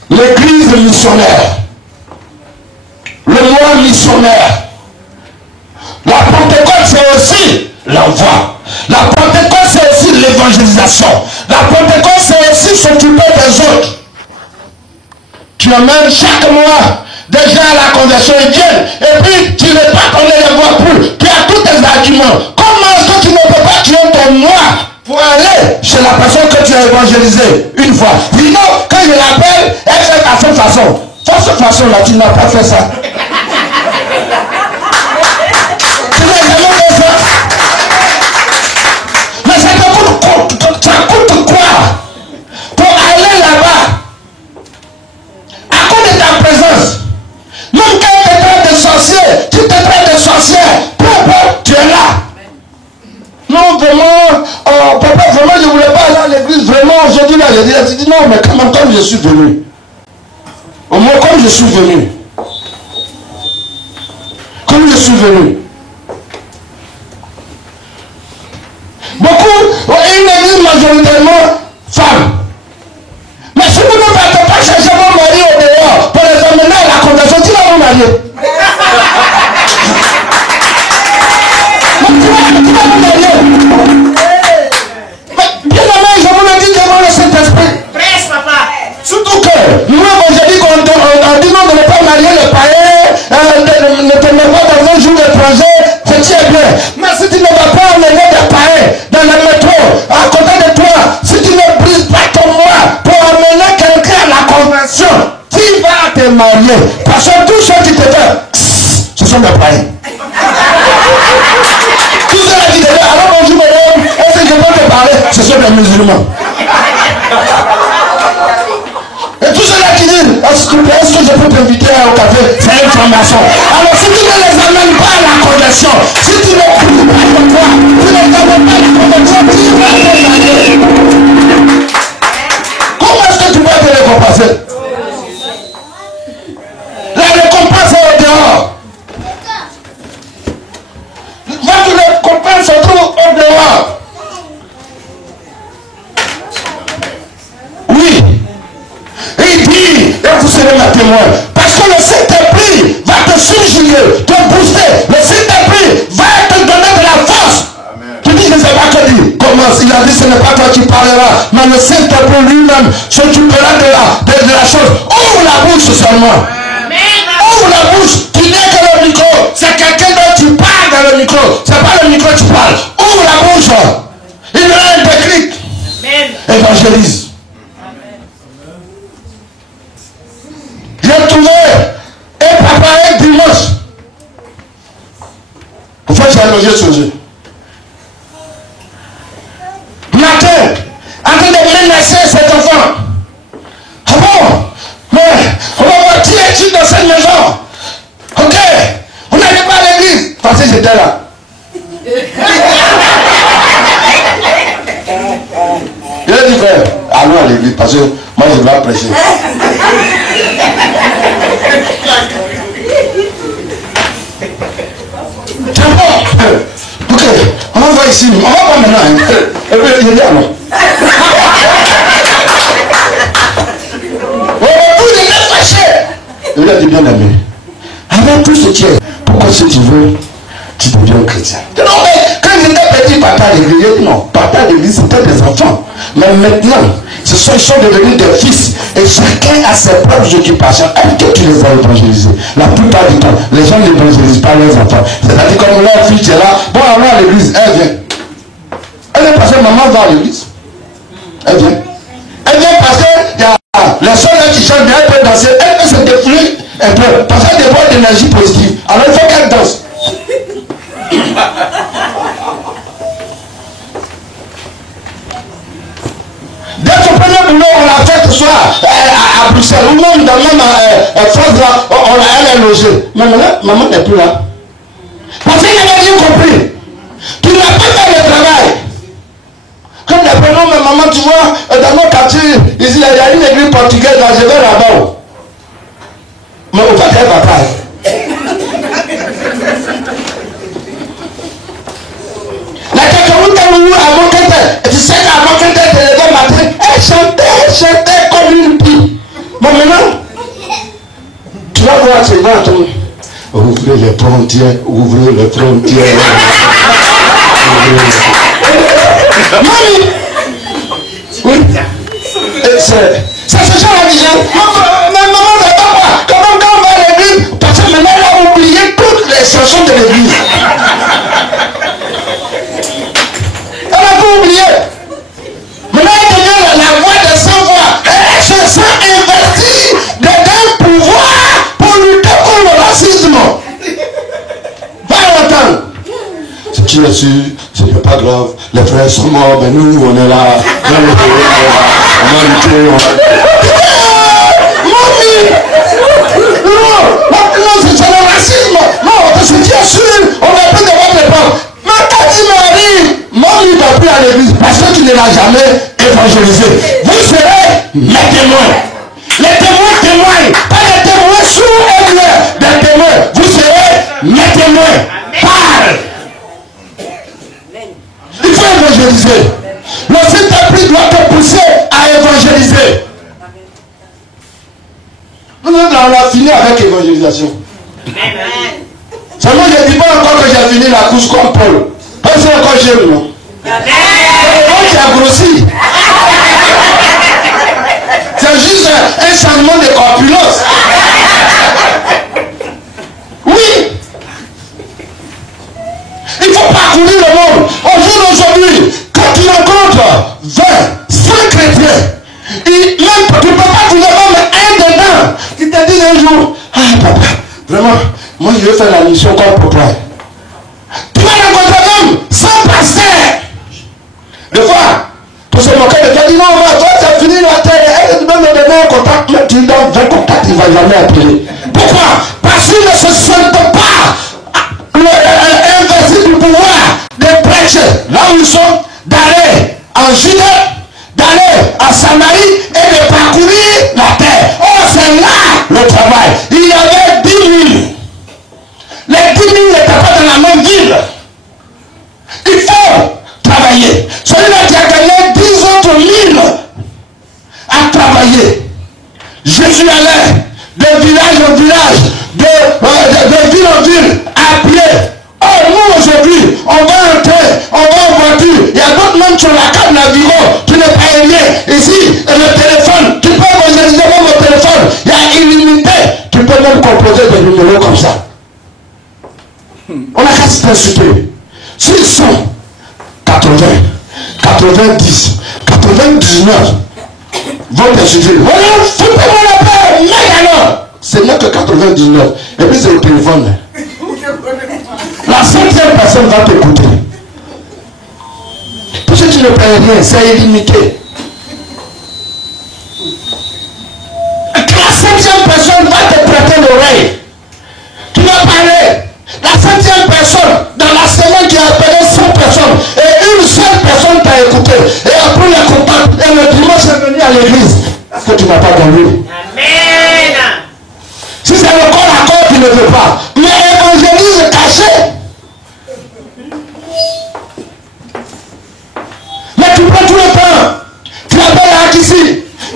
L'église missionnaire, le mois missionnaire, la Pentecôte c'est aussi l'envoi. La Pentecôte c'est aussi l'évangélisation. La Pentecôte c'est aussi s'occuper des autres. Tu amènes chaque mois des gens à la conversion, ils viennent et puis tu ne pas qu'on ne les voit plus. Tu as tous tes arguments. Comment est-ce que tu ne peux pas tuer ton mois pour aller chez la personne que tu as évangélisée une fois? Dis non, quand je l'appelle, elle fait à cette façon. De cette façon-là, tu n'as pas fait ça. Tu n'as jamais fait ça. Mais ça coûte quoi pour aller là-bas? À cause de ta présence. Même quand tu te traites de sorcier, tu te traites de sorcière, peu importe, tu es là. Non, vraiment, papa, vraiment, je ne voulais pas aller à l'église. Vraiment, aujourd'hui, là, j'ai dit non, mais quand même, comme je suis venu. Au moins, comme je suis venu. Comme je suis venu. Beaucoup, une église majoritairement femme. Mais si vous ne partez pas chercher vos maris au dehors pour les emmener à la conversion, tu vas vous marier. Tu vas vous marier. Bien aimé, je vous le dis devant le Saint-Esprit. Presse, papa. Surtout que nous, évangéliques, on dit non de ne pas marier le païen, ne te mets pas dans un jour étranger, c'est bien. Mais si tu ne vas pas emmener des païens dans le métro, à côté de toi, si tu ne brises pas ton moi pour amener quelqu'un à la conversion, tu vas te marier. Parce que tous ceux qui te font, ce sont des païens. Tous ceux qui te font, alors bonjour madame, est-ce que je peux te parler? Ce sont des musulmans. Et tous ceux-là qui disent, Est-ce que je peux t'inviter au café? C'est une formation. Alors si tu ne les amènes pas à la conversion, si tu ne pries pas pour toi, tu ne les amènes pas à la conversion, tu vas t'évader. Comment est-ce que tu vas te récompenser? La récompense est au dehors. Votre récompense se trouve au dehors. Oui. Et il dit, et vous serez ma témoin. Parce que le Saint-Esprit va te subjuguer, te booster. Le Saint-Esprit va te donner de la force. Amen. Tu dis, je ne sais pas que dire. Commence. Il a dit, ce n'est pas toi qui parleras, mais le Saint-Esprit lui-même s'occupera de la chose. Ouvre la bouche seulement. Amen. Ouvre la bouche. Tu n'es que le micro. C'est quelqu'un dont tu parles dans le micro. C'est pas le micro que tu parles. Ouvre la bouche. Il y aura un déclic. Évangélise. J'ai trouvé un papa un dimanche. En fait, j'ai logé ce jeu. Matin, en train de menacer cet enfant. Ah bon? Mais on va voir qui est-il dans cette maison? Ok, on n'allait pas à l'église. Parce que j'étais là. Il a dit, frère, allons à l'église parce que moi je dois prêcher. C'est bon. Ok, on va voir ici. On va voir maintenant. Il dit alors. Vous êtes fâché. Il a dit, bien aimé, avec tout ce qui est, pourquoi si tu veux, tu deviens chrétien? Non, mais quand j'étais petit, papa à l'église, non, papa à l'église, c'était des enfants. Mais maintenant, ils sont devenus des fils. Et chacun a ses propres occupations. Est-ce que tu les as évangélisés? La plupart du temps, les gens n'évangélisent pas leurs enfants. C'est-à-dire comme leur fille est là, bon, elle va à l'église, elle vient. Elle vient parce que maman va à l'église. Elle vient. Elle vient parce que y a les soeurs qui chantent bien, elle peut danser, elle peut se défouler un peu. Parce qu'elle dépend d'énergie positive. Alors il faut qu'elle danse. Dès ton premier boulot, on l'a fait ce soir à Bruxelles, ou même dans même France, là, elle est logée. Mais maintenant, maman n'est plus là. Parce qu'elle n'avait rien compris. Tu n'as pas fait le travail. Comme les prénoms, mais maman, tu vois, dans mon quartier, ici, il y a une église portugaise, là, je vais là-bas. Mais on va faire bataille. La cacahuète, tu sais qu'à mon qu'elle était levée matin, elle chantait comme une pie. Bon, maintenant, tu vas voir, tu vas attendre. Ouvrez les frontières, ouvrez les frontières. Mamie! Oui? C'est ce genre de gens. Mais maman ne va pas. Comment quand on va à l'église? Parce que maintenant, elle a oublié toutes les chansons de l'église. Elle a tout oublié. Maintenant, elle devient la voix de sans voix. Elle se sent investie d'un pouvoir pour lutter contre le racisme. Va l'entendre. Si tu es sûr, ce n'est pas grave. Les frères sont morts, mais nous, on est là. On va lutter, on va... Mamie! Non, c'est le racisme. Non, parce que tu es sûr, on n'a plus de votre époque. Mais quand il m'arrive, mamie ne va plus à l'église parce que tu ne l'as jamais évangélisé. Vous serez mes témoins. Les témoins témoignent. Pas les témoins sourds et muets. Des témoins. Vous serez mes témoins. Parle. Il faut évangéliser. Le Saint-Esprit doit te pousser à évangéliser. Nous, on a fini avec l'évangélisation. Seulement, je ne dis pas encore que j'ai fini la course comme Paul. Parce que encore j'aime, non? Paul qui a grossi. C'est juste un changement de corpulence. Oui. Il faut parcourir le monde. Au jour d'aujourd'hui, quand tu rencontres 20, 100 chrétiens, même tu ne peux pas trouver même un dedans qui te dit un jour, ah papa, vraiment, moi je vais faire la mission comme propriétaire. Tu vas rencontrer même 100 pasteurs. Des fois, pour se moquer de toi, dis non, toi tu as fini la terre, elle est même me donner un contact, mais tu donnes 20 contacts, il ne va jamais appeler. Pourquoi? Parce qu'il ne se sent pas investi du pouvoir des prêtres, là où ils sont, d'aller en Judée, d'aller à Samarie et de parcourir la terre. Oh, c'est là le travail. Il y avait 10 000. Les 10 000 n'étaient pas dans la même ville. Il faut travailler. Celui-là qui a gagné 10 autres 1000 à travailler. Jésus allait de village en village, de ville en ville, à pied. Oh, nous aujourd'hui, on va en train, on va en voiture. Il y a d'autres même sur la carte Navigo, tu n'es pas aimé. Ici, le téléphone, tu peux organiser même au téléphone. Il y a illimité. Tu peux même composer des numéros comme ça. On a qu'à s'insulter. S'ils sont 80, 90, 99, vont t'insulter. Voilà, foutez-moi la paix, mais alors, c'est mieux que 99. Et puis c'est le téléphone. La 5e personne va t'écouter. Parce que tu ne payes rien, c'est illimité. La 5e personne va te prêter l'oreille. Tu vas parler. La 5e personne, dans la semaine qui a appelé 100 personnes, et une seule personne t'a écouté. Et après le contact, et le dimanche est venu à l'église. Est-ce que tu n'as pas connu? Amen. Si c'est le corps à corps, tu ne veux pas. Mais évangélise caché. Mais tu prends tout le temps. Tu appelles à Akissi,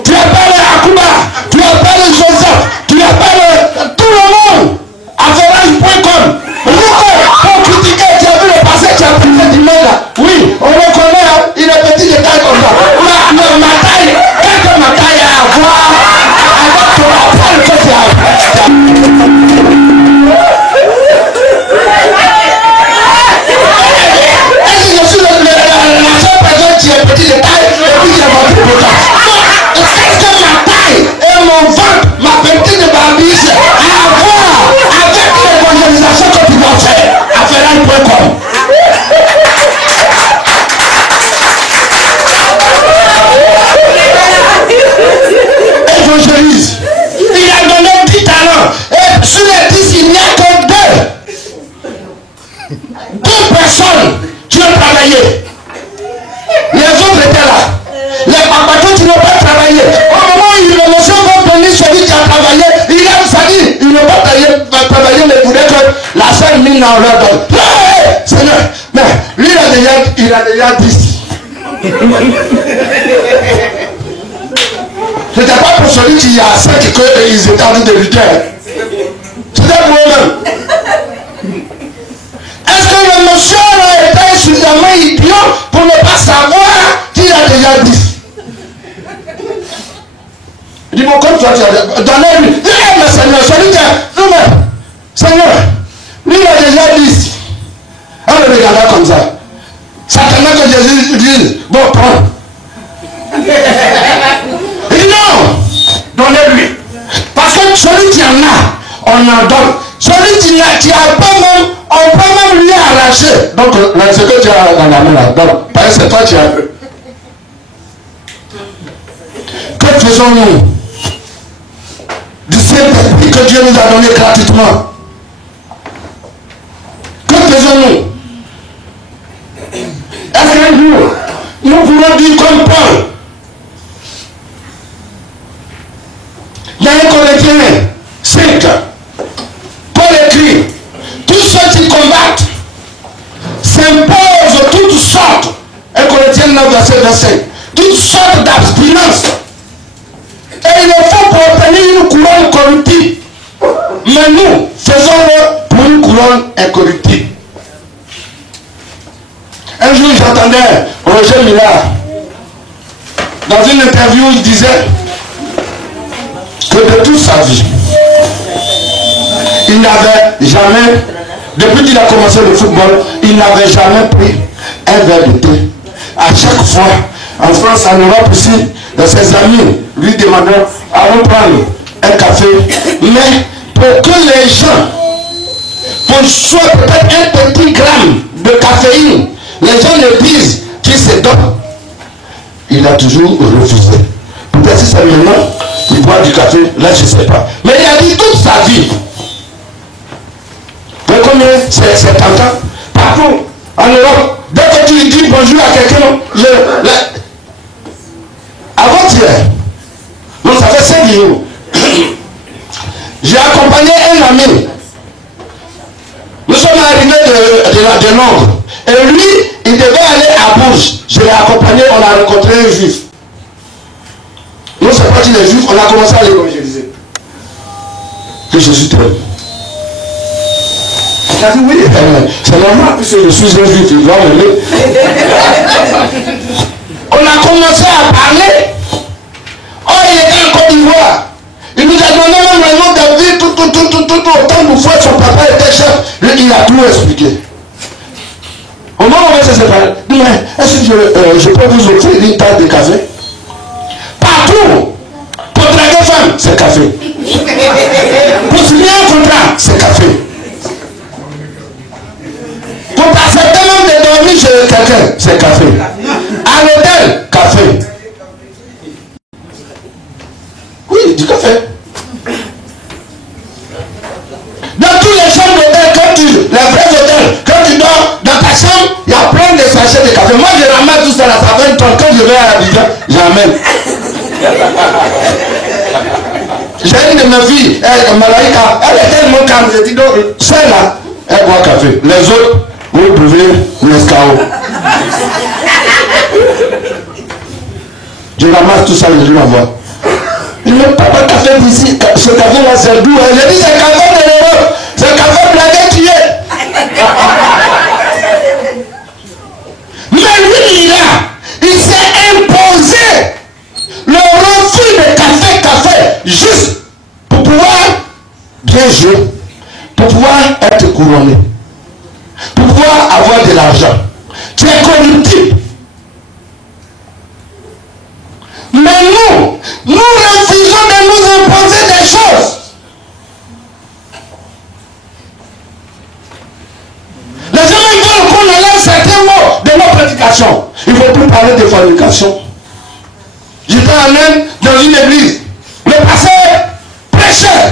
tu appelles à Akuba, tu appelles Joseph, tu appelles tout le monde. Average.com. Pour critiquer, tu as vu le passé, tu as pris du monde là. Oui, on le connaît, hein? Il est petit de taille comme ça. Mais ma taille, quelle que ma taille a à voir avec ton appel que tu as. Est-ce que je suis la seule personne qui est petit de taille et puis qui est vendu pour ça? Non, est-ce que ma taille et mon ventre, ma petite barbiche a à voir avec l'évangélisation que tu dois faire à Ferrari.com? Évangélise. Il a donné 10 talents. Et sur les 10, il n'y a que 2. 2 personnes qui ont travaillé. Les autres étaient là. Les papatos qui n'ont pas travaillé. Au moment où ils vont donner celui qui a travaillé, il a fallu. Ils n'ont pas travaillé, mais voulaient que la 5 000 on leur donne. Hey, Seigneur, mais lui il a déjà 10. C'était pas pour celui qui a 5 qu'ils étaient en train de lutter. C'était pour eux-mêmes. Est-ce que le monsieur a été suffisamment idiot pour ne pas savoir qu'il a déjà 10? Il dit, bon, comme toi, tu as donné lui. Mais Seigneur, celui qui a. Non, mais, Seigneur, lui, il a déjà 10. On le regarda comme ça. Certainement que Jésus dit, bon, prends. Il dit non, donnez-lui. Parce que celui qui en a, on en donne. Celui qui a pas même, on peut même lui arracher. Donc, ce que tu as dans la main là, donc, parce que c'est toi qui as. Que faisons-nous du Saint-Esprit que Dieu nous a donné gratuitement? Que faisons-nous? Est-ce que nous pouvons dire comme Paul? Il y a un Corinthiens 5. Paul écrit, tous ceux qui combattent s'imposent toutes sortes. 1 Corinthiens 9, verset 25. Toutes sortes d'abstinence. Et il est faut pour obtenir une couronne corruptible. Mais nous, faisons-le pour une couronne incorruptible. Un jour, j'entendais Roger Millard. Dans une interview, il disait que de toute sa vie, il n'avait jamais, depuis qu'il a commencé le football, il n'avait jamais pris un verre de thé. À chaque fois, en France, en Europe aussi, de ses amis lui demandaient à reprendre un café. Mais pour que les gens, pour soit peut-être un petit gramme de caféine, les gens le disent qu'il se donne. Il a toujours refusé. Peut-être si c'est maintenant boire du café, là je ne sais pas. Mais il a dit toute sa vie. Vous voyez combien c'est tentant? Partout, en Europe, dès que tu dis bonjour à quelqu'un, avant-hier, non, ça fait 5 jours, j'ai accompagné un ami. Nous sommes arrivés de Londres. Et lui, il devait aller à Bourges. Je l'ai accompagné, on a rencontré un juif. Nous, c'est pas qu'il est juif, on a commencé à l'évangéliser. Que Jésus t'aime. Il a dit oui, c'est normal, puisque je suis un juif, il doit m'aimer. On a commencé à parler. Oh, il était en Côte d'Ivoire. Il nous a donné même le nom de vie, tout, autant de fois son papa était chef. Il a tout expliqué. Au moment où on va se séparer, mais est-ce que je peux vous offrir une tasse de café? Partout, pour draguer femme, c'est café. Pour signer un contrat, c'est café. Pour accepter même de dormir chez quelqu'un, c'est café. À l'hôtel, café. Oui, du café. Dans tous les chambres d'hôtel, les vrais hôtels, quand tu dors dans ta chambre, il y a plein de sachets de café. Moi, je ramène tout ça, ça fait une tonne. Quand je vais à Abidjan, j'amène. J'ai une de mes filles, Malaïka, elle est tellement calme, je dis donc, celle-là, elle boit café. Les autres, vous buvez l'escao. Je ramasse tout ça, je lui envoie. Il ne peut pas café d'ici, ce café-là, c'est doux. Je dis, c'est café de l'Europe, c'est café blagué qui est. Mais lui, il s'est imposé le refus de café, juste pour pouvoir bien jouer, pour pouvoir être couronné, pour pouvoir avoir de l'argent. Tu es corruptible. Mais nous refusons de nous imposer des choses. Les gens veulent qu'on enlève certains mots de nos prédications. Il ne faut plus parler de fornication. J'étais en Inde dans une église. Le pasteur prêchait.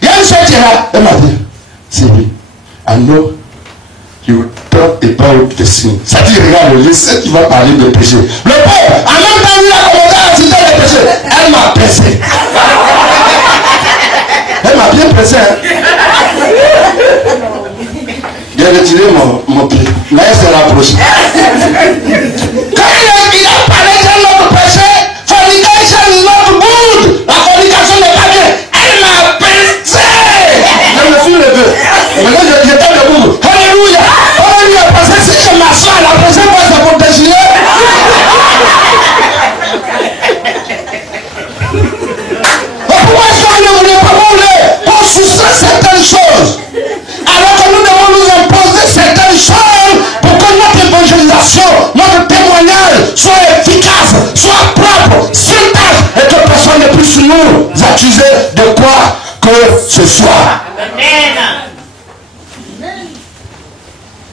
Il y a une seule qui est là. Elle m'a dit, c'est lui. I know you talk about the sin. Ça dit, regarde, je sais qu'il va parler de péché. Le pauvre, en même temps, il a commencé à citer les péchés. Elle m'a pressé. Elle m'a bien pressé. J'ai retiré mon pied. Mais elle s'est rapprochée. Quand il a parlé de notre péché, fornication is not good. La fornication n'est pas bien. Elle m'a pressé. Je me suis levé. Maintenant, j'étais debout. Alléluia. Alléluia. Parce que si je m'assois, la prochaine fois, c'est pour déchirer. Pourquoi est-ce qu'on ne voulait pas mourir pour soustraire certaines choses? Alors que nous devons nous imposer certaines choses pour que notre évangélisation, notre témoignage soit efficace, soit propre, syntaxe, et que personne ne puisse nous accuser de quoi que ce soit. Amen.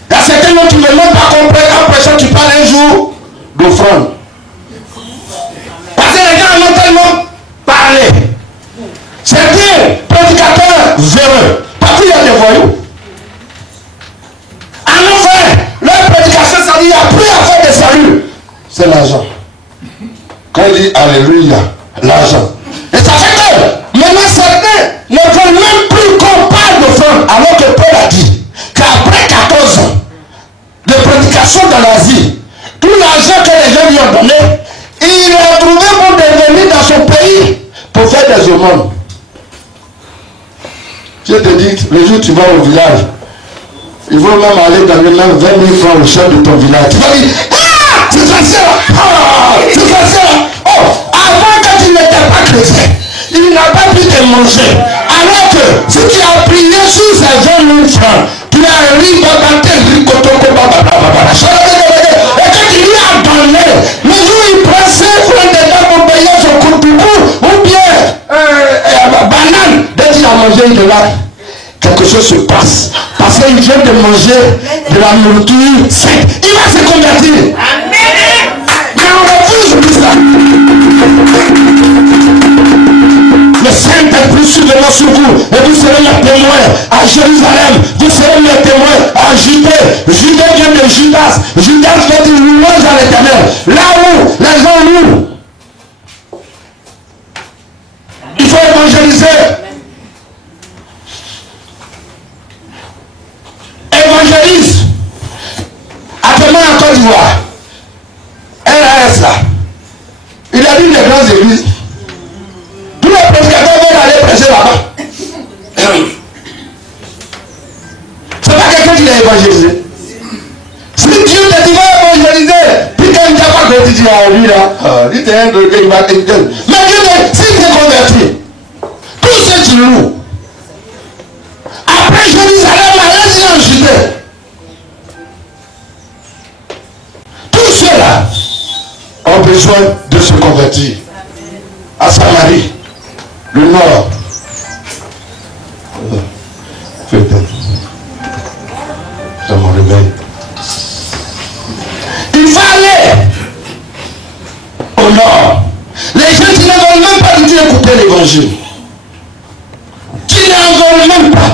Il y a certains dont tu ne veux même pas comprendre. Après ça, tu parles un jour d'offrande. Parce que les gens en ont tellement parlé. Certains prédicateurs véreux. Partout il y a des voyous. En enfer, leur prédication, ça dit, il n'y a plus à faire de salut. C'est l'argent. Quand il dit Alléluia, l'argent. Et ça fait que maintenant certains ne veulent même plus qu'on parle d'offrande. Alors que Paul a dit qu'après 14 ans de prédication dans l'Asie, tout l'argent que les gens lui ont donné, il l'a trouvé pour devenir dans son pays pour faire des aumônes. Je te dis, le jour où tu vas au village, il faut même aller dans le même 20 000 francs au chef de ton village. Tu vas dire, ah, c'est facile, ah, c'est facile. Oh, avant quand il n'était pas chrétien, il n'a pas pu te manger. Alors que si tu as prié sur ces 20 000 francs, tu as ri, et quand il lui a donné, le jour où il prend 5 francs dedans pour payer son coup de bout, ou bien banane, dès qu'il a mangé, il est là. Quelque chose se passe. Parce qu'il vient de manger de la nourriture sainte. Il va se convertir. Amen. Mais on refuse tout ça. Jérusalem, vous serez mes témoins à Judée. Judée vient de Judas. Judas fait une louange à l'Éternel. Là où les gens louent, il faut évangéliser. Évangélise. Actuellement en Côte d'Ivoire, RAS là, il a dit les grandes églises. Tous les prédicateurs veulent aller prêcher là-bas. C'est pas quelqu'un qui l'a évangélisé. Si Dieu te dit va évangéliser, puis quand il n'a pas que tu dis à lui là, il t'est un de il va t'aider. Mais Dieu dit, s'il t'est converti, tous ceux qui louent, après Jérusalem, allez-y en Judée. Tous ceux-là ont besoin de se convertir. À Samarie, le nord. C'est mon réveil. Il va aller au nord. Les gens qui ne veulent même pas du tout écouter l'évangile, qui n'en veulent même pas,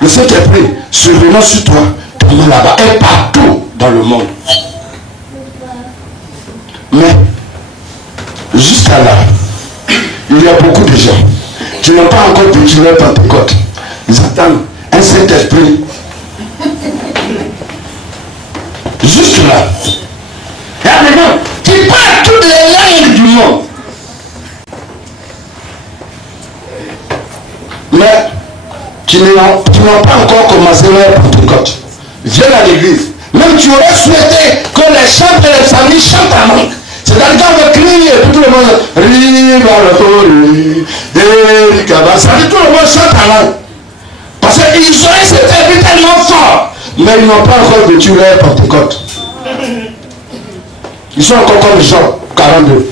le Saint-Esprit survenant sur toi, tombe là-bas et partout dans le monde. Mais jusqu'à là, il y a beaucoup de gens qui n'ont pas encore vécu leur Pentecôte. Ils attendent un Saint-Esprit. Jusque là, il y a des gens qui parlent toutes les langues du monde. Mais qui n'ont pas encore commencé leur Pentecôte. Viennent à l'église. Même tu aurais souhaité que les chants et les familles chantent en langue. C'est-à-dire qu'on va crier, tout le monde, ça dit tout le monde chante en langue. Parce qu'ils auraient cet esprit tellement fort, mais ils n'ont pas encore vécu leur Pentecôte. Ils sont encore comme Jean 42.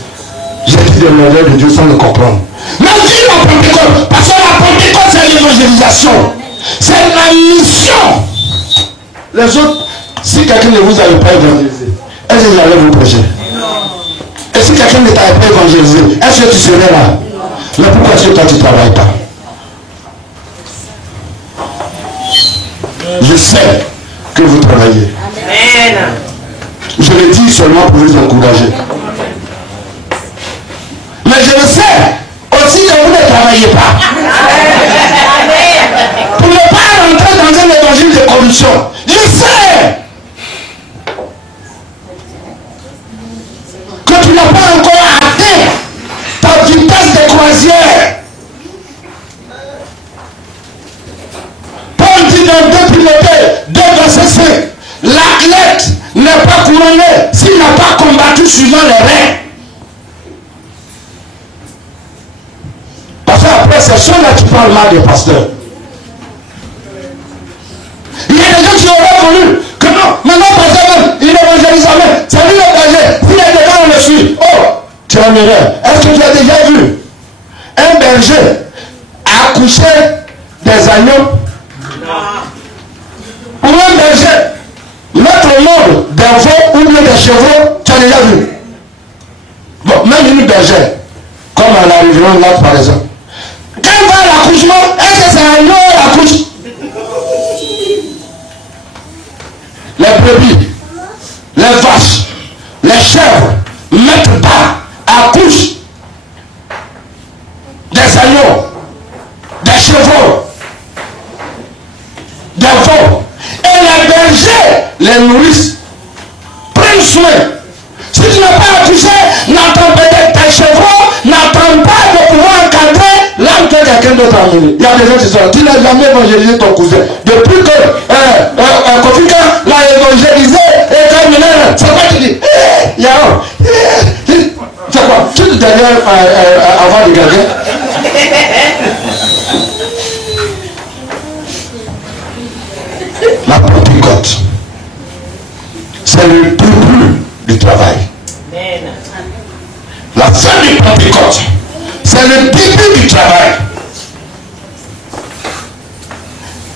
J'ai dit des merveilles de Dieu sans le comprendre. Mais vive la Pentecôte, parce que la Pentecôte c'est l'évangélisation. C'est la mission. Les autres, si quelqu'un ne vous avait pas évangélisé, est-ce que j'allais vous prêcher? Et si quelqu'un ne t'avait pas évangélisé, est-ce que tu serais là? Mais pourquoi est-ce que toi tu ne travailles pas? Je sais que vous travaillez. Amen. Je le dis seulement pour vous encourager. Mais je le sais aussi que vous ne travaillez pas. Pour ne pas rentrer dans un évangile de corruption. Je sais que tu n'as pas encore atteint ta vitesse de croisière. Paul dit dans 2 Timothée 2 verset 5, l'athlète n'est pas couronné s'il n'a pas combattu suivant les règles. Parce qu'après c'est ceux-là qui parlent mal des pasteurs. Il y a des gens qui auraient voulu que non, maintenant pasteur même, il évangélise jamais. C'est lui le berger. S'il est dedans, on le suit. Oh, tu en erreur. Est-ce que tu as déjà vu un berger accoucher des agneaux? Ou un berger mettre au monde des veaux ou bien des chevaux? Tu as déjà vu? Bon, même une bergère, comme à la rivière là par exemple. Quand il va à l'accouchement, est-ce que c'est un agneau à l'accouche? Les brebis, les vaches, les chèvres mettent bas, accouchent des agneaux, des chevaux, des veaux. Et les bergers les nourrissent, prennent soin. Si tu n'as pas accouché, n'attends peut-être tes chevaux, n'attends pas de pouvoir encadrer l'âme que quelqu'un d'autre a mené. Il y a des gens qui sont, tu n'as jamais évangélisé ton cousin. Depuis que Kofika l'a évangélisé, et quand il est, c'est quoi tu dis? C'est quoi? Tu te derrière avant de garder? La Pentecôte, c'est le début du travail. La fin du Pentecôte, c'est le début du travail.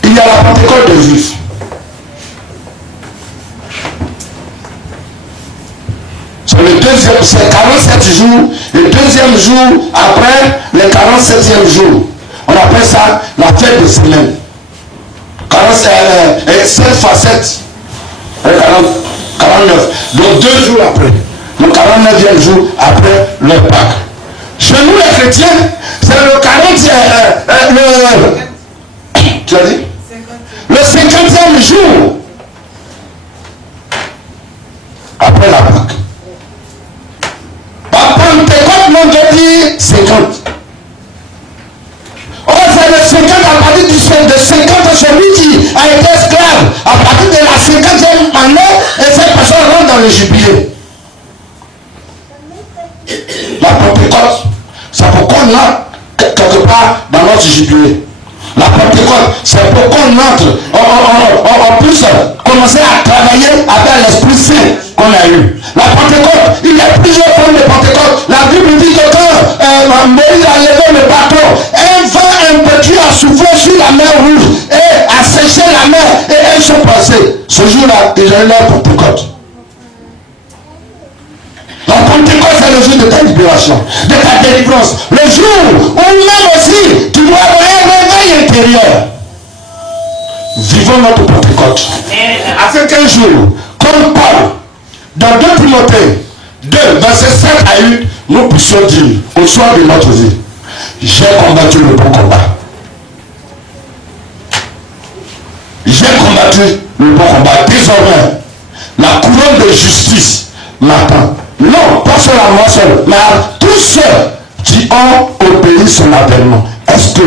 Il y a la Pentecôte des Juifs. C'est le deuxième, c'est 47 jours. Le deuxième jour, après le 47e jour, On appelle ça la fête de semaine. 7 fois 7. 49. Donc 2 jours après. Le 49e jour après le Pâques. Chez nous les chrétiens, c'est le 40e. Tu as dit? Le 50e jour. Après la Pâques. Par Pentecôte, on veut dire 50. Or, c'est le 50 à partir de 50, celui qui a été esclave. À partir de la 50e année, et cette personne rentre dans le jubilé. La Pentecôte, c'est pour qu'on entre quelque part dans notre jubilé. La Pentecôte, c'est pour qu'on entre, on puisse commencer à travailler avec l'Esprit Saint qu'on a eu. La Pentecôte, il y a plusieurs formes de Pentecôte. La Bible dit que quand Moïse a levé le bateau, un vent impétueux a soufflé sur la mer rouge et a séché la mer et elles sont passées. Ce jour-là, ils ont eu leur Pentecôte. La Pentecôte, c'est le jour de ta libération, de ta délivrance. Le jour où même aussi, tu dois avoir un réveil intérieur. Vivons notre Pentecôte. Afin qu'un jour, comme Paul, dans 2 Timothée 2, verset 5 à 8, nous puissions dire, au soir de notre vie, j'ai combattu le bon combat. J'ai combattu le bon combat. Désormais, la couronne de justice m'attend. Non, pas seulement à moi seul, mais à tous ceux qui ont obéi son avènement. Est-ce que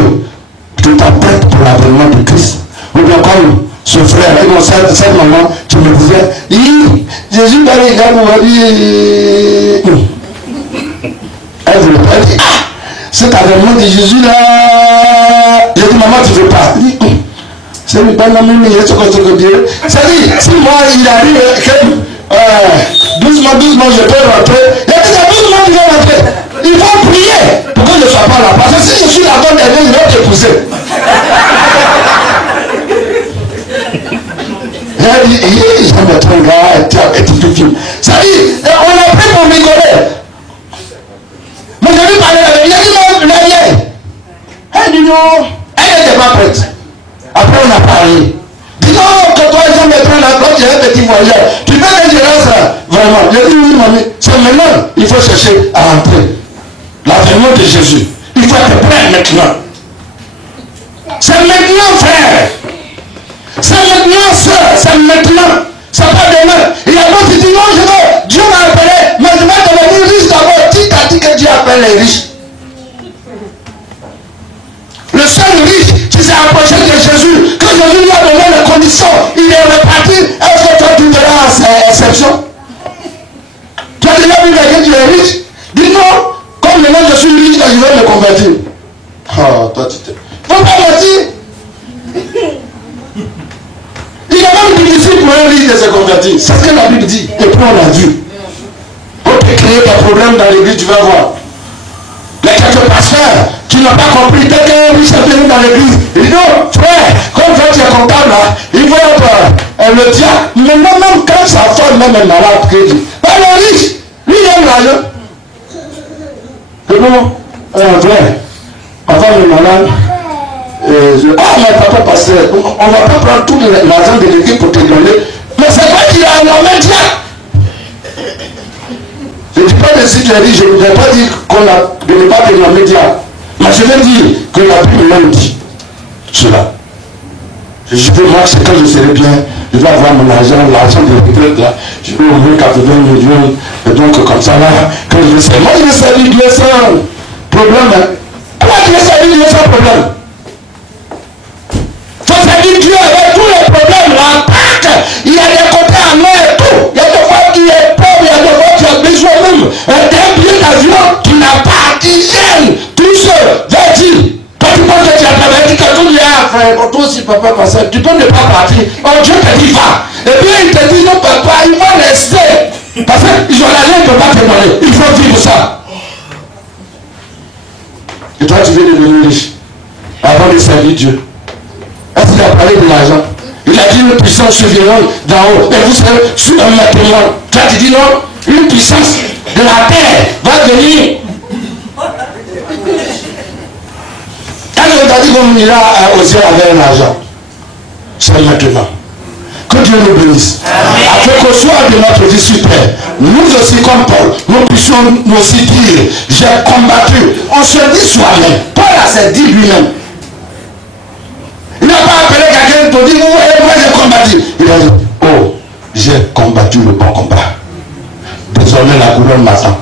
tu t'apprêtes pour l'avènement de Christ? Ou bien comme ce frère, cette maman, tu me disais, Jésus va les gars, elle voulait pas dire, cet avènement de Jésus là, j'ai dit, maman, tu ne veux pas. Elle dit, c'est le pas nommé, mais il y a ce que je veux dire. C'est-à-dire, si moi, il arrive, doucement, je peux rentrer. Il y a des doucement, je vais rentrer. Il faut prier pour que je ne sois pas là. Parce que si je suis là bonne dernière, je vais t'épouser. Il dit, j'aime être un gars, et tout film. C'est-à-dire, on a pris pour rigoler. Mais je lui parlais avec lui, il a dit non, la vieille. Elle dit non, elle n'était pas prête. Après, on a parlé. Dis non, quand toi, ils ont me prendre la cloche, j'ai un petit voyage. Tu veux que je reste vraiment? J'ai dit oui, mamie. C'est maintenant, il faut chercher à rentrer. L'avènement de Jésus. Il faut être prêt maintenant. C'est maintenant, frère. C'est maintenant, soeur. C'est maintenant. C'est pas demain. Il y a d'autres qui disent non, je veux. Dieu m'a appelé, mais je vais devenir riche d'abord. Qui t'a dit que Dieu appelle les riches? Le seul riche qui s'est approché de Jésus, quand Jésus lui a donné les conditions, il est reparti. Est-ce que toi tu verras exception? Tu as déjà vu quelqu'un qui est riche? Dis non, comme maintenant je suis riche, je vais me convertir. Ah, toi tu t'es. Faut pas mentir. Il y a même difficile pour un riche de se convertir. C'est ce que la Bible dit. Et puis on a vu. Pour te créer des problèmes dans l'église, tu vas voir. Les quelques pasteurs qui n'ont pas compris, dès qu'un riche est venu dans l'église, il dit non, frère, comme toi tu es comptable là, il faut être le diable. Mais même quand sa femme même est malade, il dit, le riche, lui il aime l'argent. Et bon, frère, ma femme est malade. Mais papa pasteur, on ne va pas prendre tout l'argent de l'église pour te donner. Mais c'est pas qu'il a un homme diable. Je ne dis pas que si tu as dit, je ne vais pas dire de ne pas tenir les médias. Mais je vais dire que la Bible même dit cela. Je peux, moi, c'est quand je serai bien, je vais avoir mon argent, l'argent de retraite là, je vais ouvrir 80 millions, et donc comme ça là, quand je vais servir, moi je vais servir Dieu sans problème. Hein. Comment tu veux servir Dieu sans problème? Faut servir Dieu avec tous les problèmes. La Pâque, il y a des côtés à moi et tout. Il y a des fois qui est pauvre, il y a des fois qui a besoin même d'un billet d'avion, tu n'as pas d'hygiène. Tout ce vertu. Quand tu penses que tu as travaillé, quelqu'un dit, ah frère, pour toi aussi papa, parce que tu peux ne pas partir. Oh Dieu te dit va. Et puis il te dit non papa, il va rester. Parce qu'ils ont la lèvre, ne peut pas te demander. Il faut vivre ça. Et toi tu veux devenir riche avant de servir Dieu. Est-ce qu'il a parlé de l'argent? Il a dit une puissance souveraine d'en haut. Et vous serez sur un témoin. Toi tu dis non, une puissance de la terre va venir. Quand je regarde on ira au ciel avec un argent. C'est maintenant. Que Dieu nous bénisse. Afin qu'au soir de notre vie sur terre, nous aussi comme Paul, nous puissions nous aussi dire, j'ai combattu. On se dit soi-même. Paul s'est dit lui-même. Il n'a pas appelé quelqu'un pour dire, moi j'ai combattu. Il a dit, oh, j'ai combattu le bon combat. Désormais la couronne m'attend.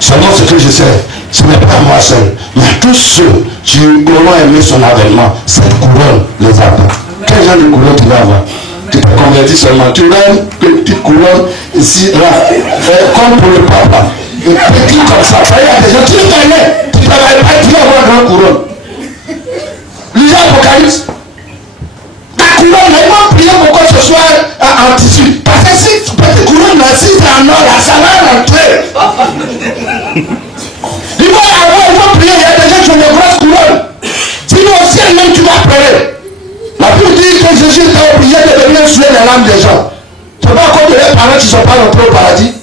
Seulement ce que je sais, ce n'est pas moi seul, mais tous ceux qui auront aimé son avènement, cette couronne les attend. Quel genre de couronne tu vas avoir? Tu t'es converti seulement, tu auras une petite couronne ici, là, comme pour le papa. Une petite comme ça. Il y a des gens, tu le connais, tu ne travailles pas, tu vas avoir une grande couronne. Lisez l'Apocalypse. Ta couronne, mais moi, prier pour que ce soit en tissu. Parce que si tu peux te couronne, si c'est en or, là, ça va rentrer. Il va y avoir, il faut prier, il y a des gens qui ont des grosses couronnes. Sinon, au ciel même, tu vas pleurer. La Bible dit que Jésus était obligé de venir soulever les larmes des gens. C'est pas comme les parents qui ne sont pas rentrés au paradis.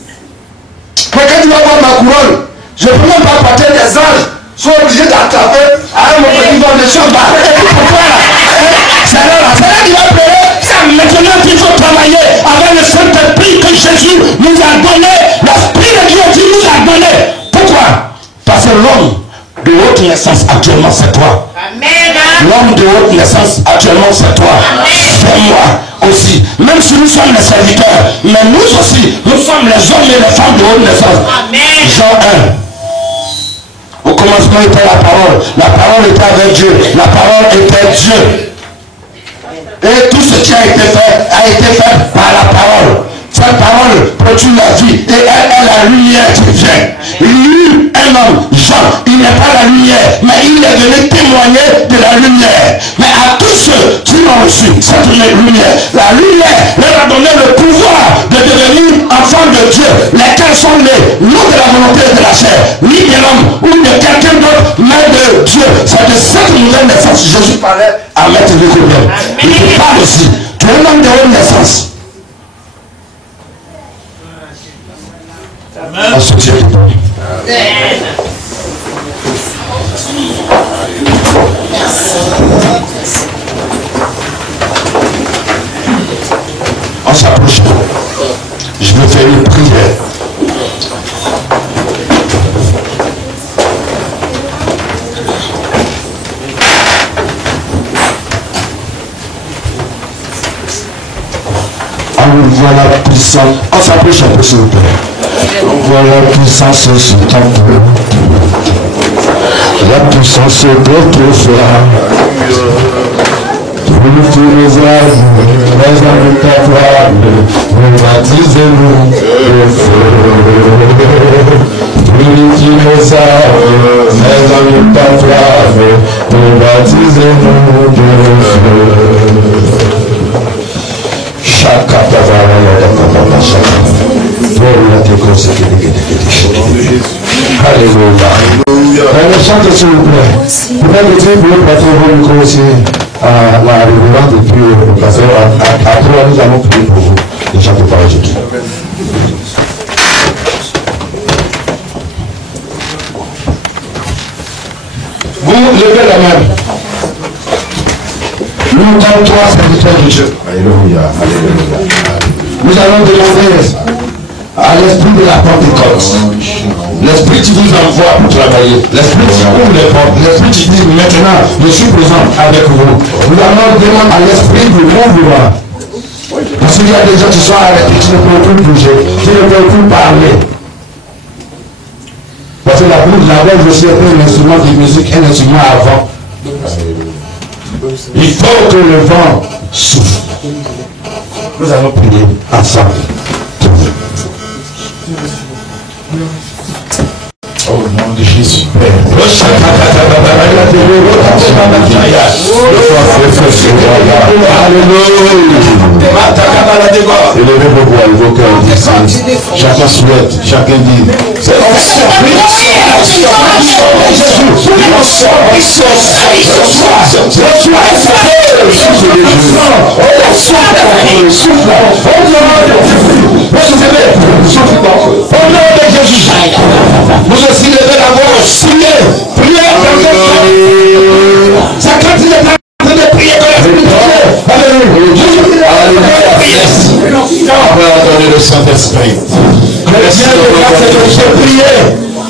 Mais quand tu vas voir ma couronne, je ne peux même pas porter des anges. Ils sont obligés d'attraper à un moment ils vont descendre. Pourquoi là? C'est là qui va pleurer. C'est maintenant qu'il faut travailler avec le Saint-Esprit que Jésus nous a donné. L'Esprit de Dieu qui nous a donné. Pourquoi? Parce que l'homme de haute naissance actuellement c'est toi. L'homme de haute naissance actuellement c'est toi. C'est moi aussi. Même si nous sommes les serviteurs, mais nous aussi, nous sommes les hommes et les femmes de haute naissance. Jean 1. Au commencement était la parole. La parole était avec Dieu. La parole était Dieu. Et tout ce qui a été fait par la parole. Cette parole produit la vie et elle est la lumière qui vient. Il y eut un homme, Jean, il n'est pas la lumière, mais il est venu témoigner de la lumière. Mais à tous ceux qui l'ont reçu, cette lumière, la lumière leur a donné le pouvoir de devenir enfants de Dieu, lesquels sont nés, non de la volonté de la chair, ni de l'homme ou de quelqu'un d'autre, mais de Dieu. C'est de cette nouvelle naissance que Jésus parlait à Maître Nicodème. Il te parle aussi. Tu es un homme de haute naissance. À ce Dieu. En s'approchant, je vais faire une prière. On voit la puissance. On s'approche un peu s'il vous plaît. On voit la puissance sur ton peuple. La puissance d'autrefois. Purifie nos âmes, les âmes de ta flamme, baptisez-nous de feu. Purifie nos âmes, les âmes de ta flamme, baptisez-nous de feu. Chaka pavara la papa chaka. Gloria a Dieu comme c'est que Alléluia. Allez, chante s'il vous plaît. Peut-être que Dieu peut prêter vos micros aussi à la révérence et puis au pasteur. Après, nous allons prier pour vous. Et chantez par Jésus. Vous levez la main. Nous, comme toi, serviteurs de Dieu. Alléluia. Alléluia. Nous allons demander à l'esprit de la Pentecôte, l'esprit qui vous envoie pour travailler, l'esprit qui ouvre les portes, l'esprit qui dit maintenant, je suis présent avec vous. Nous allons demander à l'esprit de mouvement. Parce qu'il y a des gens qui sont arrêtés, qui ne peuvent plus bouger, qui ne peuvent plus parler. Parce que la voix, je sais, est un instrument de musique, un instrument à vent. Il faut que le vent souffle. Nous allons prier ensemble. Au nom de Jésus. Élevez vos voix et vos cœurs. Chacun souhaite, chacun dit. C'est vous aussi levez la voix, signé, priez,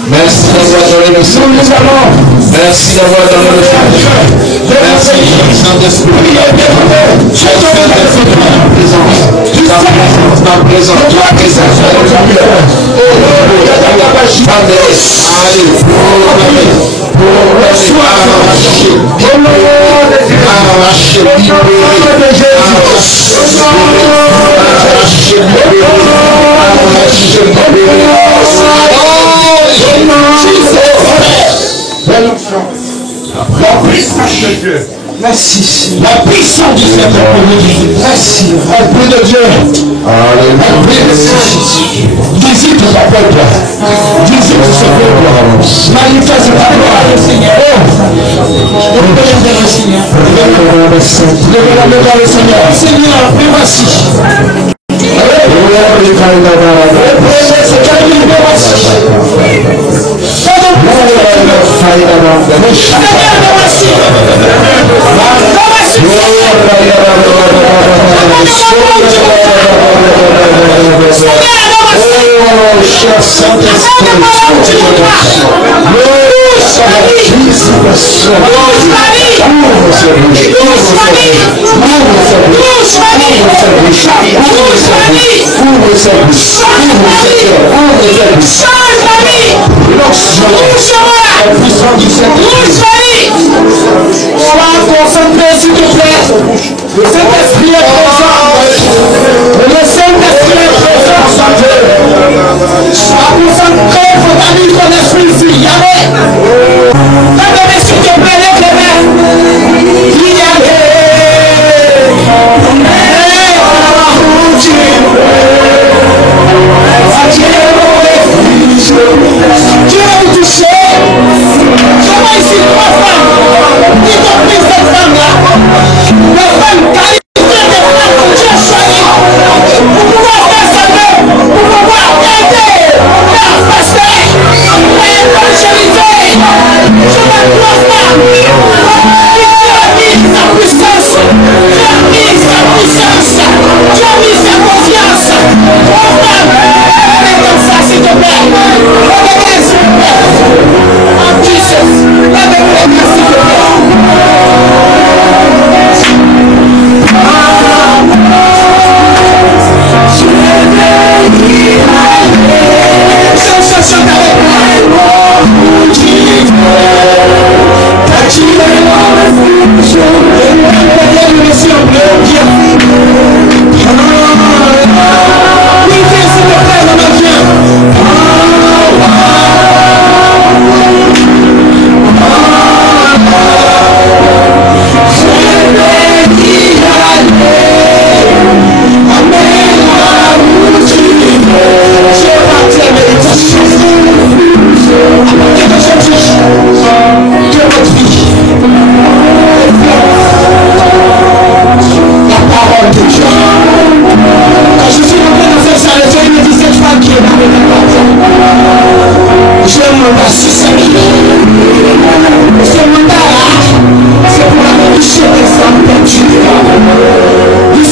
Merci d'avoir donné le Seigneur. Merci d'avoir donné le Seigneur. Merci Saint-Esprit. Ta présence. La puissance de Dieu. Merci. La puissance du Seigneur. Merci. Esprit de Dieu. Visite ta peuple. Visite ce peuple. Manifeste ta gloire, Seigneur. Levez la main vers le Seigneur. Seigneur, merci. Sois concentré, s'il te plaît. Le Saint-Esprit est présent. Le Saint-Esprit est présent. Sois concentré, focalise ton esprit ici. Yahweh. Lève-les, s'il te plaît, lève les mains. Dieu va vous toucher. Je vois ici 3 femmes, y compris cette femme-là. La femme qualifiée de femme que Dieu a choisie pour pouvoir faire sa main, pour pouvoir aider, faire passer, évangéliser. Je vois 3 femmes. Dieu a mis sa puissance, Dieu a mis sa puissance, Dieu a mis sa confiance. 3 femmes, allez comme ça s'il te plaît. Regardez s'il te plaît. En Jesus, lève-vous les mains s'il te plaît.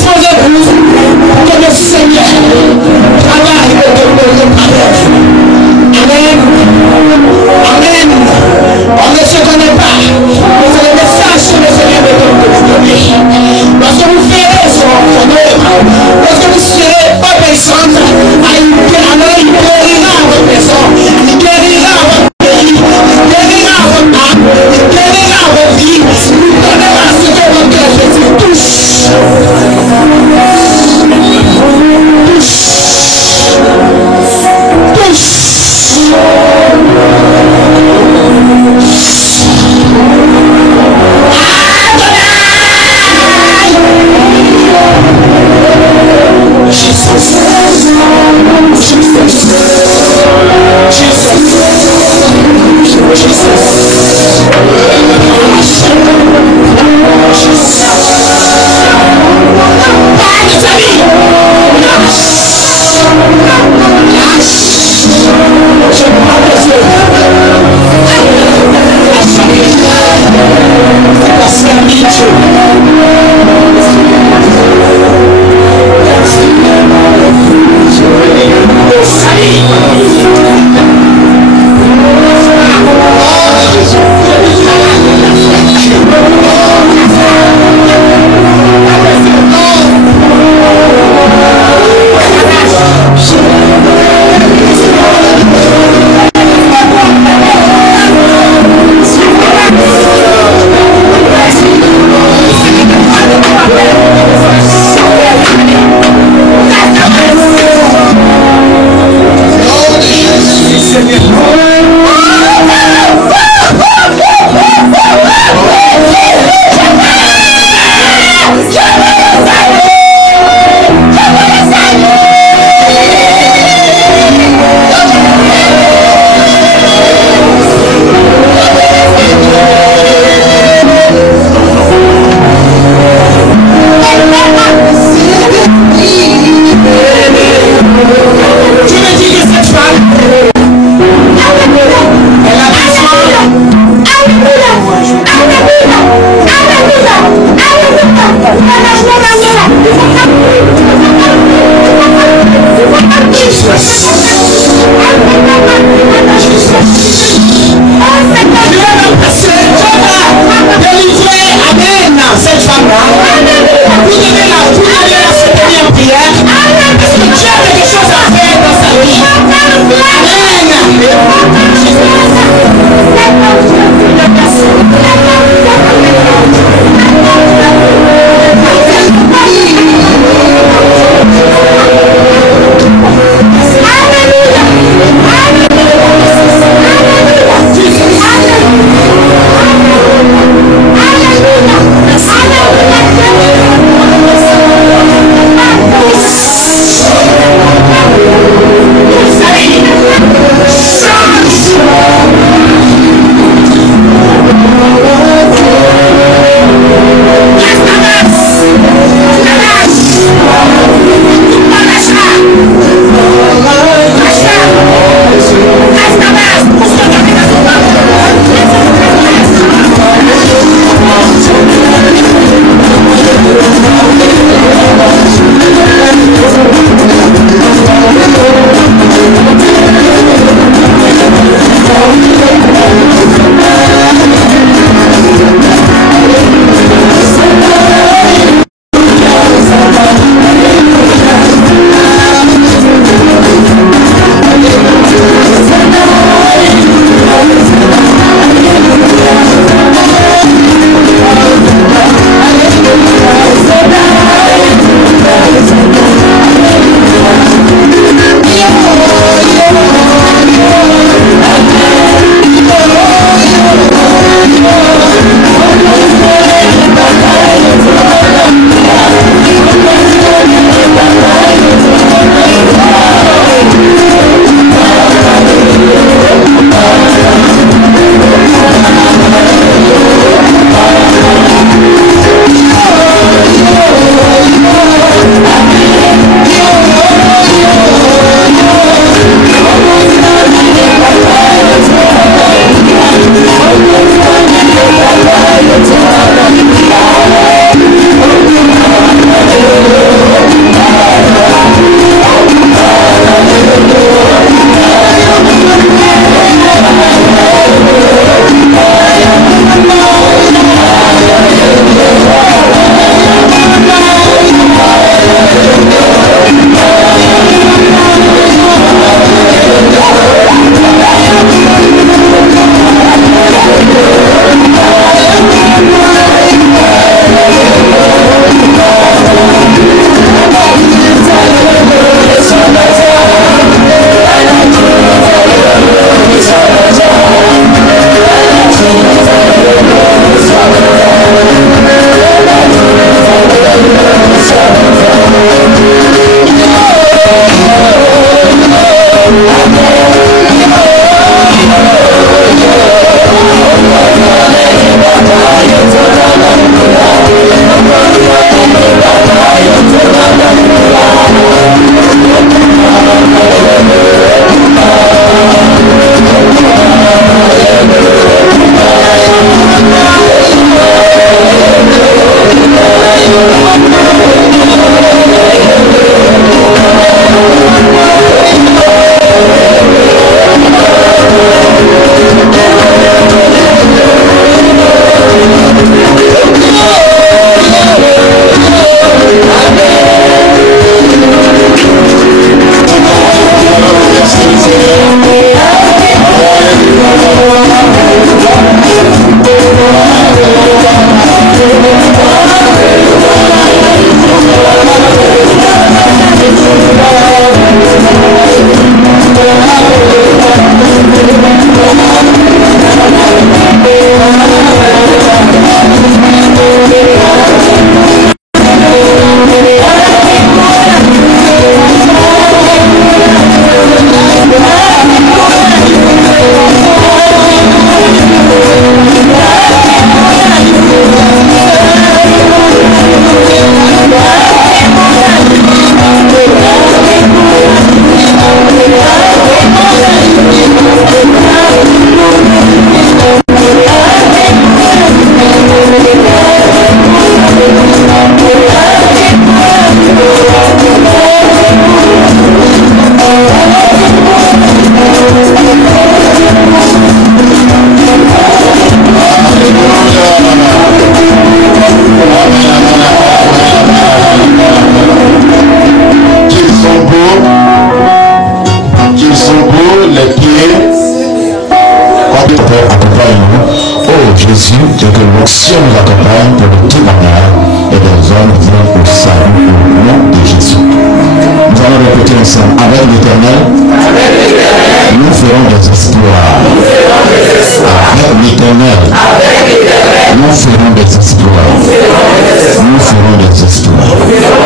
Chante avec moi. Jésus et que l'onction nous accompagne pour le témoignage et des hommes viennent au salut au nom de Jésus. Nous allons répéter ensemble avec l'Éternel. Nous ferons des exploits. Avec l'Éternel. Nous ferons des exploits. Nous ferons des exploits.